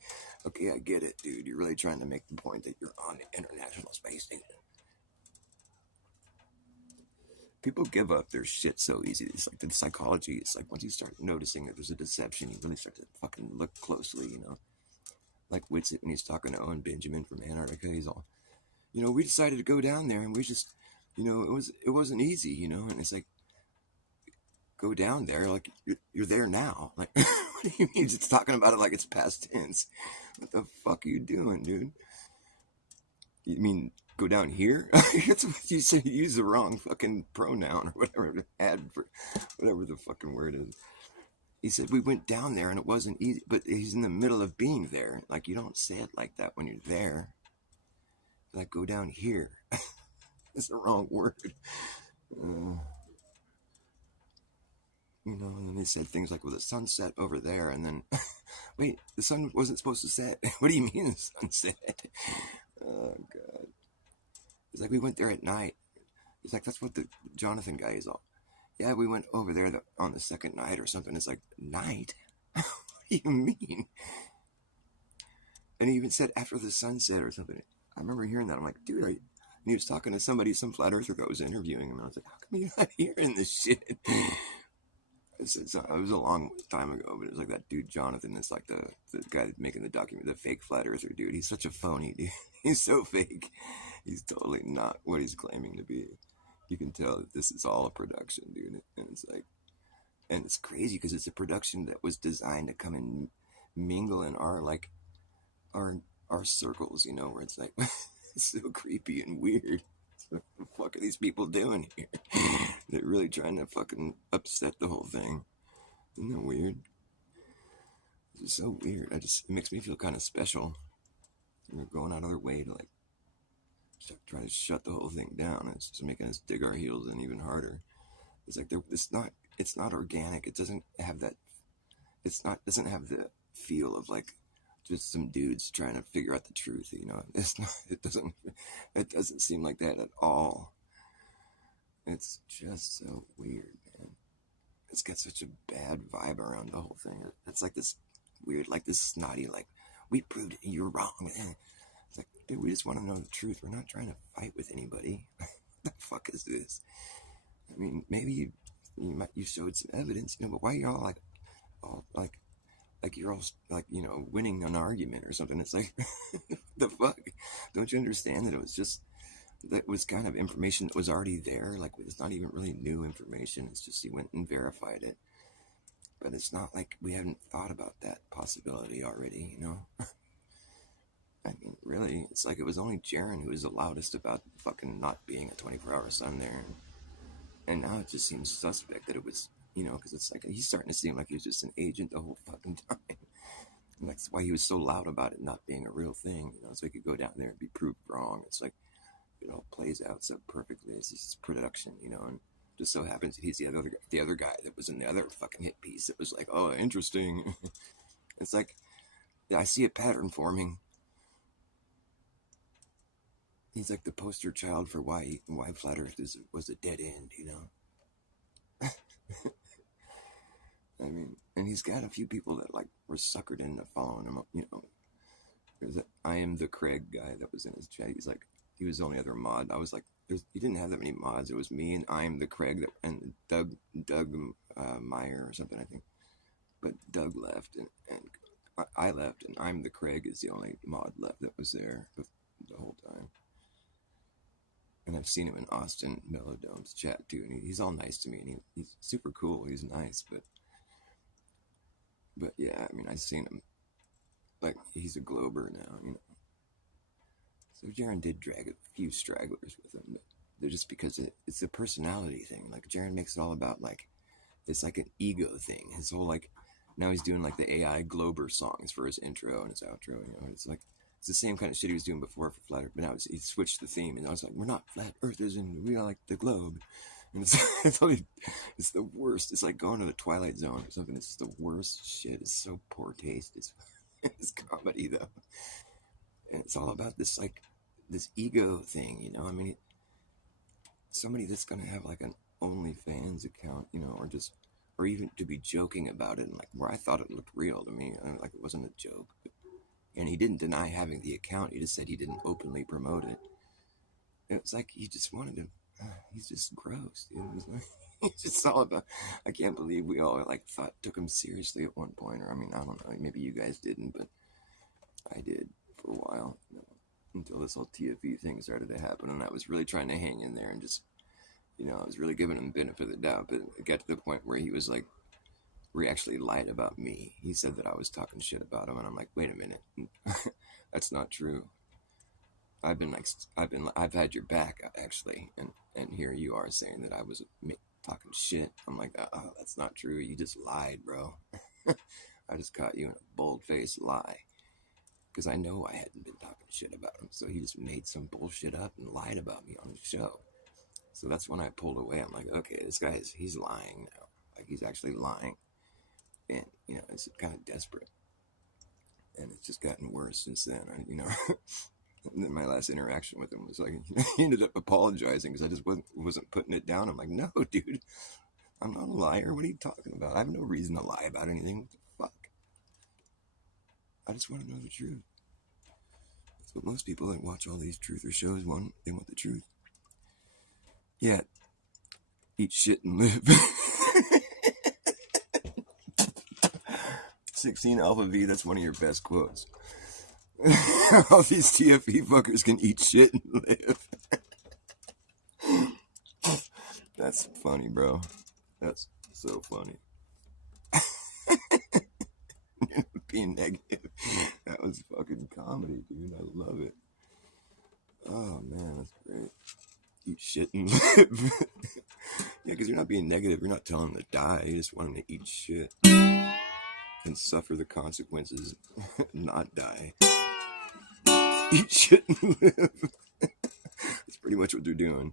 okay, I get it, dude. You're really trying to make the point that you're on the International Space Station. People give up their shit so easy. It's like the psychology. It's like once you start noticing that there's a deception, you really start to fucking look closely, you know. Like Whitsitt when he's talking to Owen Benjamin from Antarctica, he's all, you know, we decided to go down there and we just, you know, it wasn't easy, you know, and it's like, go down there, like you're there now. Like, what do you mean? It's talking about it like it's past tense. What the fuck are you doing, dude? You mean go down here? That's what you say. You use the wrong fucking pronoun or whatever. Add for whatever the fucking word is. He said we went down there and it wasn't easy, but he's in the middle of being there. Like, you don't say it like that when you're there. Like, go down here. That's the wrong word. You know, and then they said things like, well, the sun set over there, and then, wait, the sun wasn't supposed to set. What do you mean the sun set? Oh, God. It's like, we went there at night. It's like, that's what the Jonathan guy is all. Yeah, we went over there on the second night or something. It's like, night? What do you mean? And he even said after the sunset or something. I remember hearing that. I'm like, dude, and he was talking to somebody, some flat earther that was interviewing him. And I was like, how come you're not hearing this shit? It was a long time ago, but it was like that dude Jonathan. It's like the guy making the document, the fake flat earther dude. He's such a phony, dude. He's so fake. He's totally not what he's claiming to be. You can tell that this is all a production, dude. And it's like, and it's crazy because it's a production that was designed to come and mingle in our circles, you know, where it's like it's so creepy and weird. What the fuck are these people doing here? They're really trying to fucking upset the whole thing. Isn't that weird? It's so weird. It makes me feel kind of special. We're going out of their way to like try to shut the whole thing down. It's just making us dig our heels in even harder. It's like it's not organic. It doesn't have that. Doesn't have the feel of like just some dudes trying to figure out the truth. You know, it doesn't seem like that at all. It's just so weird, man. It's got such a bad vibe around the whole thing. It's like this weird, like this snotty, like, we proved it, you're wrong. It's like, dude, we just want to know the truth. We're not trying to fight with anybody. What the fuck is this? I mean, maybe you showed some evidence, you know, but why are you all like you're all like, you know, winning an argument or something? It's like, the fuck? Don't you understand that that was kind of information that was already there? Like, it's not even really new information. It's just he went and verified it. But it's not like we haven't thought about that possibility already, you know? I mean, really, it's like it was only Jaren who was the loudest about fucking not being a 24-hour sun there. And now it just seems suspect that it was, you know, because it's like he's starting to seem like he was just an agent the whole fucking time. And that's why he was so loud about it not being a real thing, you know, so he could go down there and be proved wrong. It's like, you know, plays out so perfectly. It's just production, you know, and just so happens that he's the other guy that was in the other fucking hit piece. It was like, oh, interesting. It's like, I see a pattern forming. He's like the poster child for why Flat Earth was a dead end, you know? I mean, and he's got a few people that like were suckered into following him, you know. There's that I Am the Craig guy that was in his chat. He's like, he was the only other mod. I was like, he didn't have that many mods. It was me and I Am the Craig and Doug Meyer or something, I think. But Doug left and I left, and I'm the Craig is the only mod left that was there the whole time. And I've seen him in Austin Melodome's chat too, and he's all nice to me, and he's super cool. He's nice, but yeah, I mean, I've seen him, like, he's a Glober now, you know. So Jaren did drag a few stragglers with him, but they're just because it's a personality thing. Like, Jaren makes it all about, like, it's like an ego thing. His whole, like, now he's doing, like, the AI Glober songs for his intro and his outro, you know. It's like, it's the same kind of shit he was doing before for Flat Earth, but now he switched the theme, and I was like, we're not flat earthers, and we are like the globe. And it's the worst. It's like going to the Twilight Zone or something. It's just the worst shit. It's so poor taste. It's comedy, though. And it's all about this, like, this ego thing, you know? I mean, somebody that's going to have, like, an OnlyFans account, you know, or even to be joking about it, and, like, where I thought it looked real to me, like, it wasn't a joke. And he didn't deny having the account. He just said he didn't openly promote it. It was like he just wanted to. He's just gross, dude. It was like, it's just all about. I can't believe we all like took him seriously at one point. Or I mean, I don't know. Maybe you guys didn't, but I did for a while, you know, until this whole TFE thing started to happen, and I was really trying to hang in there and just, you know, I was really giving him the benefit of the doubt. But it got to the point where he was like, where he actually lied about me. He said that I was talking shit about him, and I'm like, wait a minute, that's not true. I've had your back, actually, and here you are saying that I was talking shit. I'm like, oh, that's not true. You just lied, bro. I just caught you in a bold-faced lie. Because I know I hadn't been talking shit about him. So he just made some bullshit up and lied about me on the show. So that's when I pulled away. I'm like, okay, this guy he's lying now. Like, he's actually lying. And, you know, it's kind of desperate. And it's just gotten worse since then. You know, and then my last interaction with him was like, he ended up apologizing because I just wasn't putting it down. I'm like, no, dude, I'm not a liar. What are you talking about? I have no reason to lie about anything. What the fuck? I just want to know the truth. That's what most people that watch all these truther shows want. They want the truth. Yeah. Eat shit and live. 16 Alpha V, that's one of your best quotes. All these TFE fuckers can eat shit and live. That's funny, bro. That's so funny. Being negative. That was fucking comedy, dude. I love it. Oh, man, that's great. Eat shit and live. Yeah, because you're not being negative. You're not telling them to die. You just want them to eat shit and suffer the consequences, not die. Eat shit and live. That's pretty much what they're doing.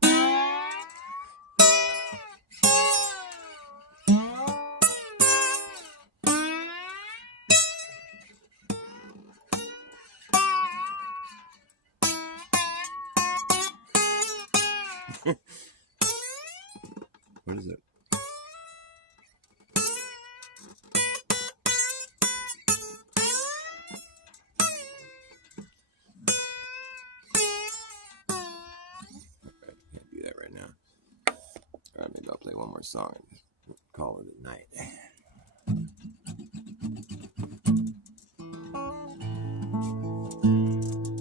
What is it? Can't do that right now. Alright, maybe I'll play one more song and call it a night.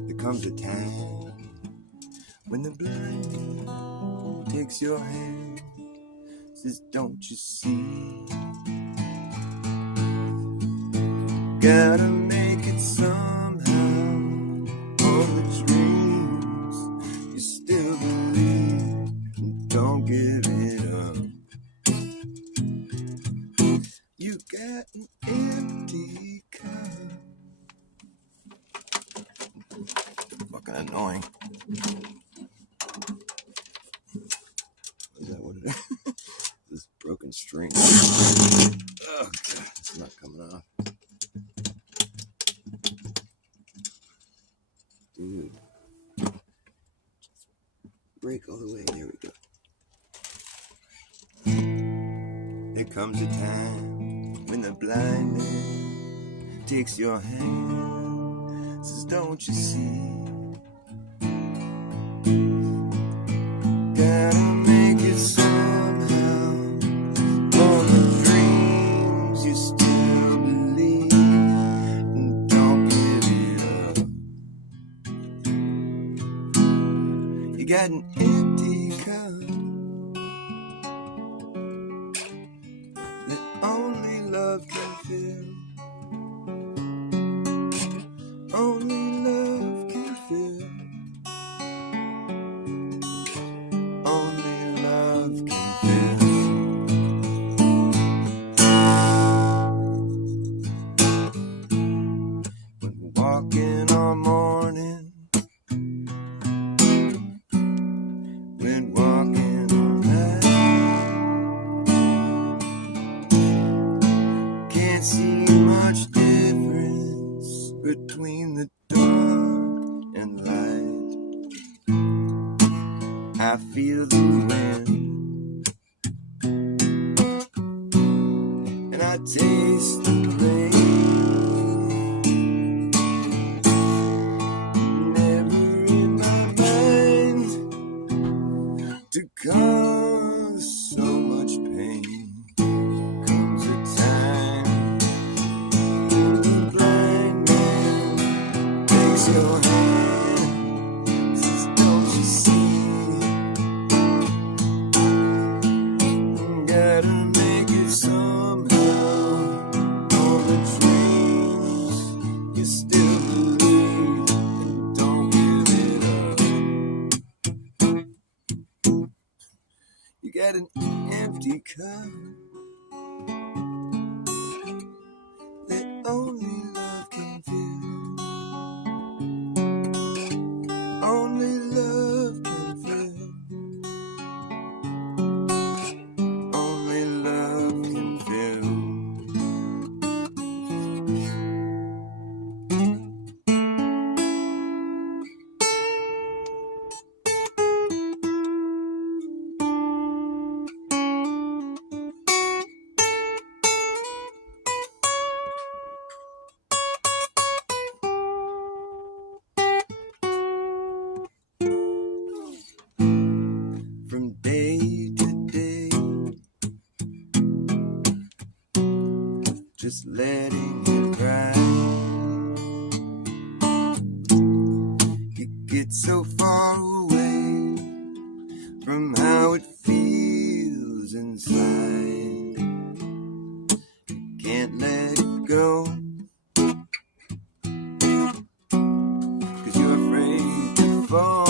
There comes a time when the blind takes your hand, says, don't you see? Gotta make it somehow. All the dreams you still believe, don't give it up. You got an empty cup. Fucking annoying. Is that what it is? This broken string. Oh god, it's not coming off. Dude. Break all the way. There we go. There comes a time when the blind man takes your hand, says, don't you see? Gotta make it somehow. All the dreams you still believe, and don't give it up. You got an empty cup that only love can fill. Only love can fill. Only love can fill. When we're walking all morning, when walking all night, can't see much difference between the dark and light. I feel the wind, and I taste the rain. Never in my mind to cause so much pain. Comes a time when the blind man takes your hand, says, don't you see? Gotta make it somehow. All the dreams you still believe, and don't give it up. You got an empty cup that only love can fill. Only love can fill. Only love can fill. From day to day, just letting it ride. You get so far away from how it feels inside. You can't let it go, 'cause you're afraid to fall.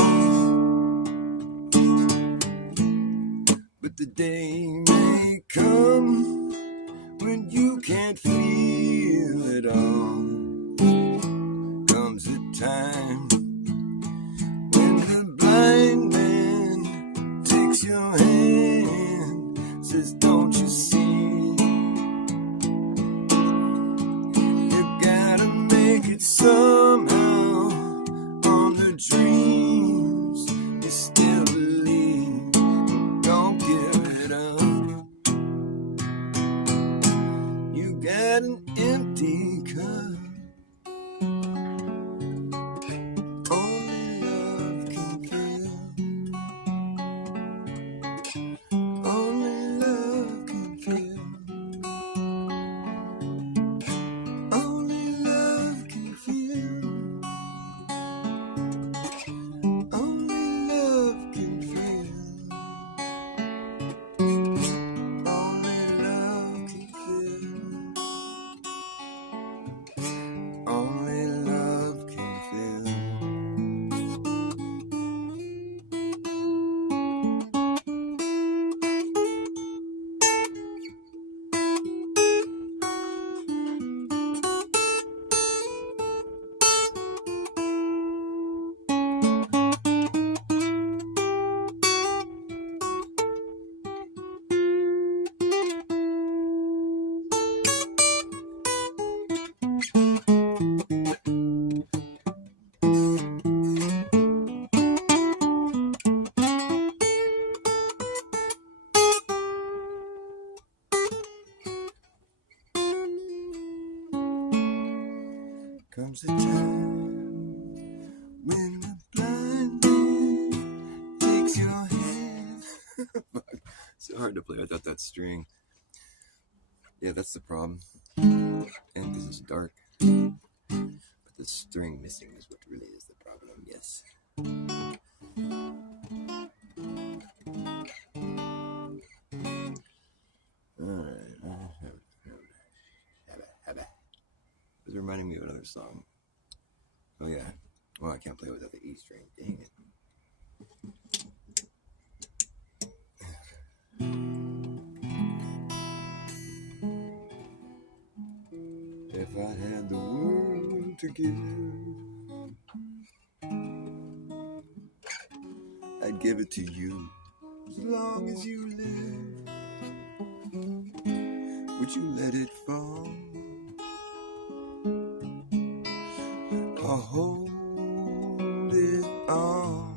But the day may come when you can't feel it all. Comes a time when the blind man takes your hand, says, don't you see? You gotta make it somehow on the dreams you still believe. Don't give it up. You got an empty cup. Only love can fill. Only love can fill. Only love can fill. Only love can fill. Only love can fill. Only love can fill. Comes a time when the blind man takes your hand. Fuck. So hard to play without that string. Yeah, that's the problem. And because it's dark. But the string missing is what really is the problem, yes. Alright. It's reminding me of another song. Oh yeah. Well, I can't play without the E string. Dang it. If I had the world to give, I'd give it to you as long as you live. Would you let it fall? Or hold it all?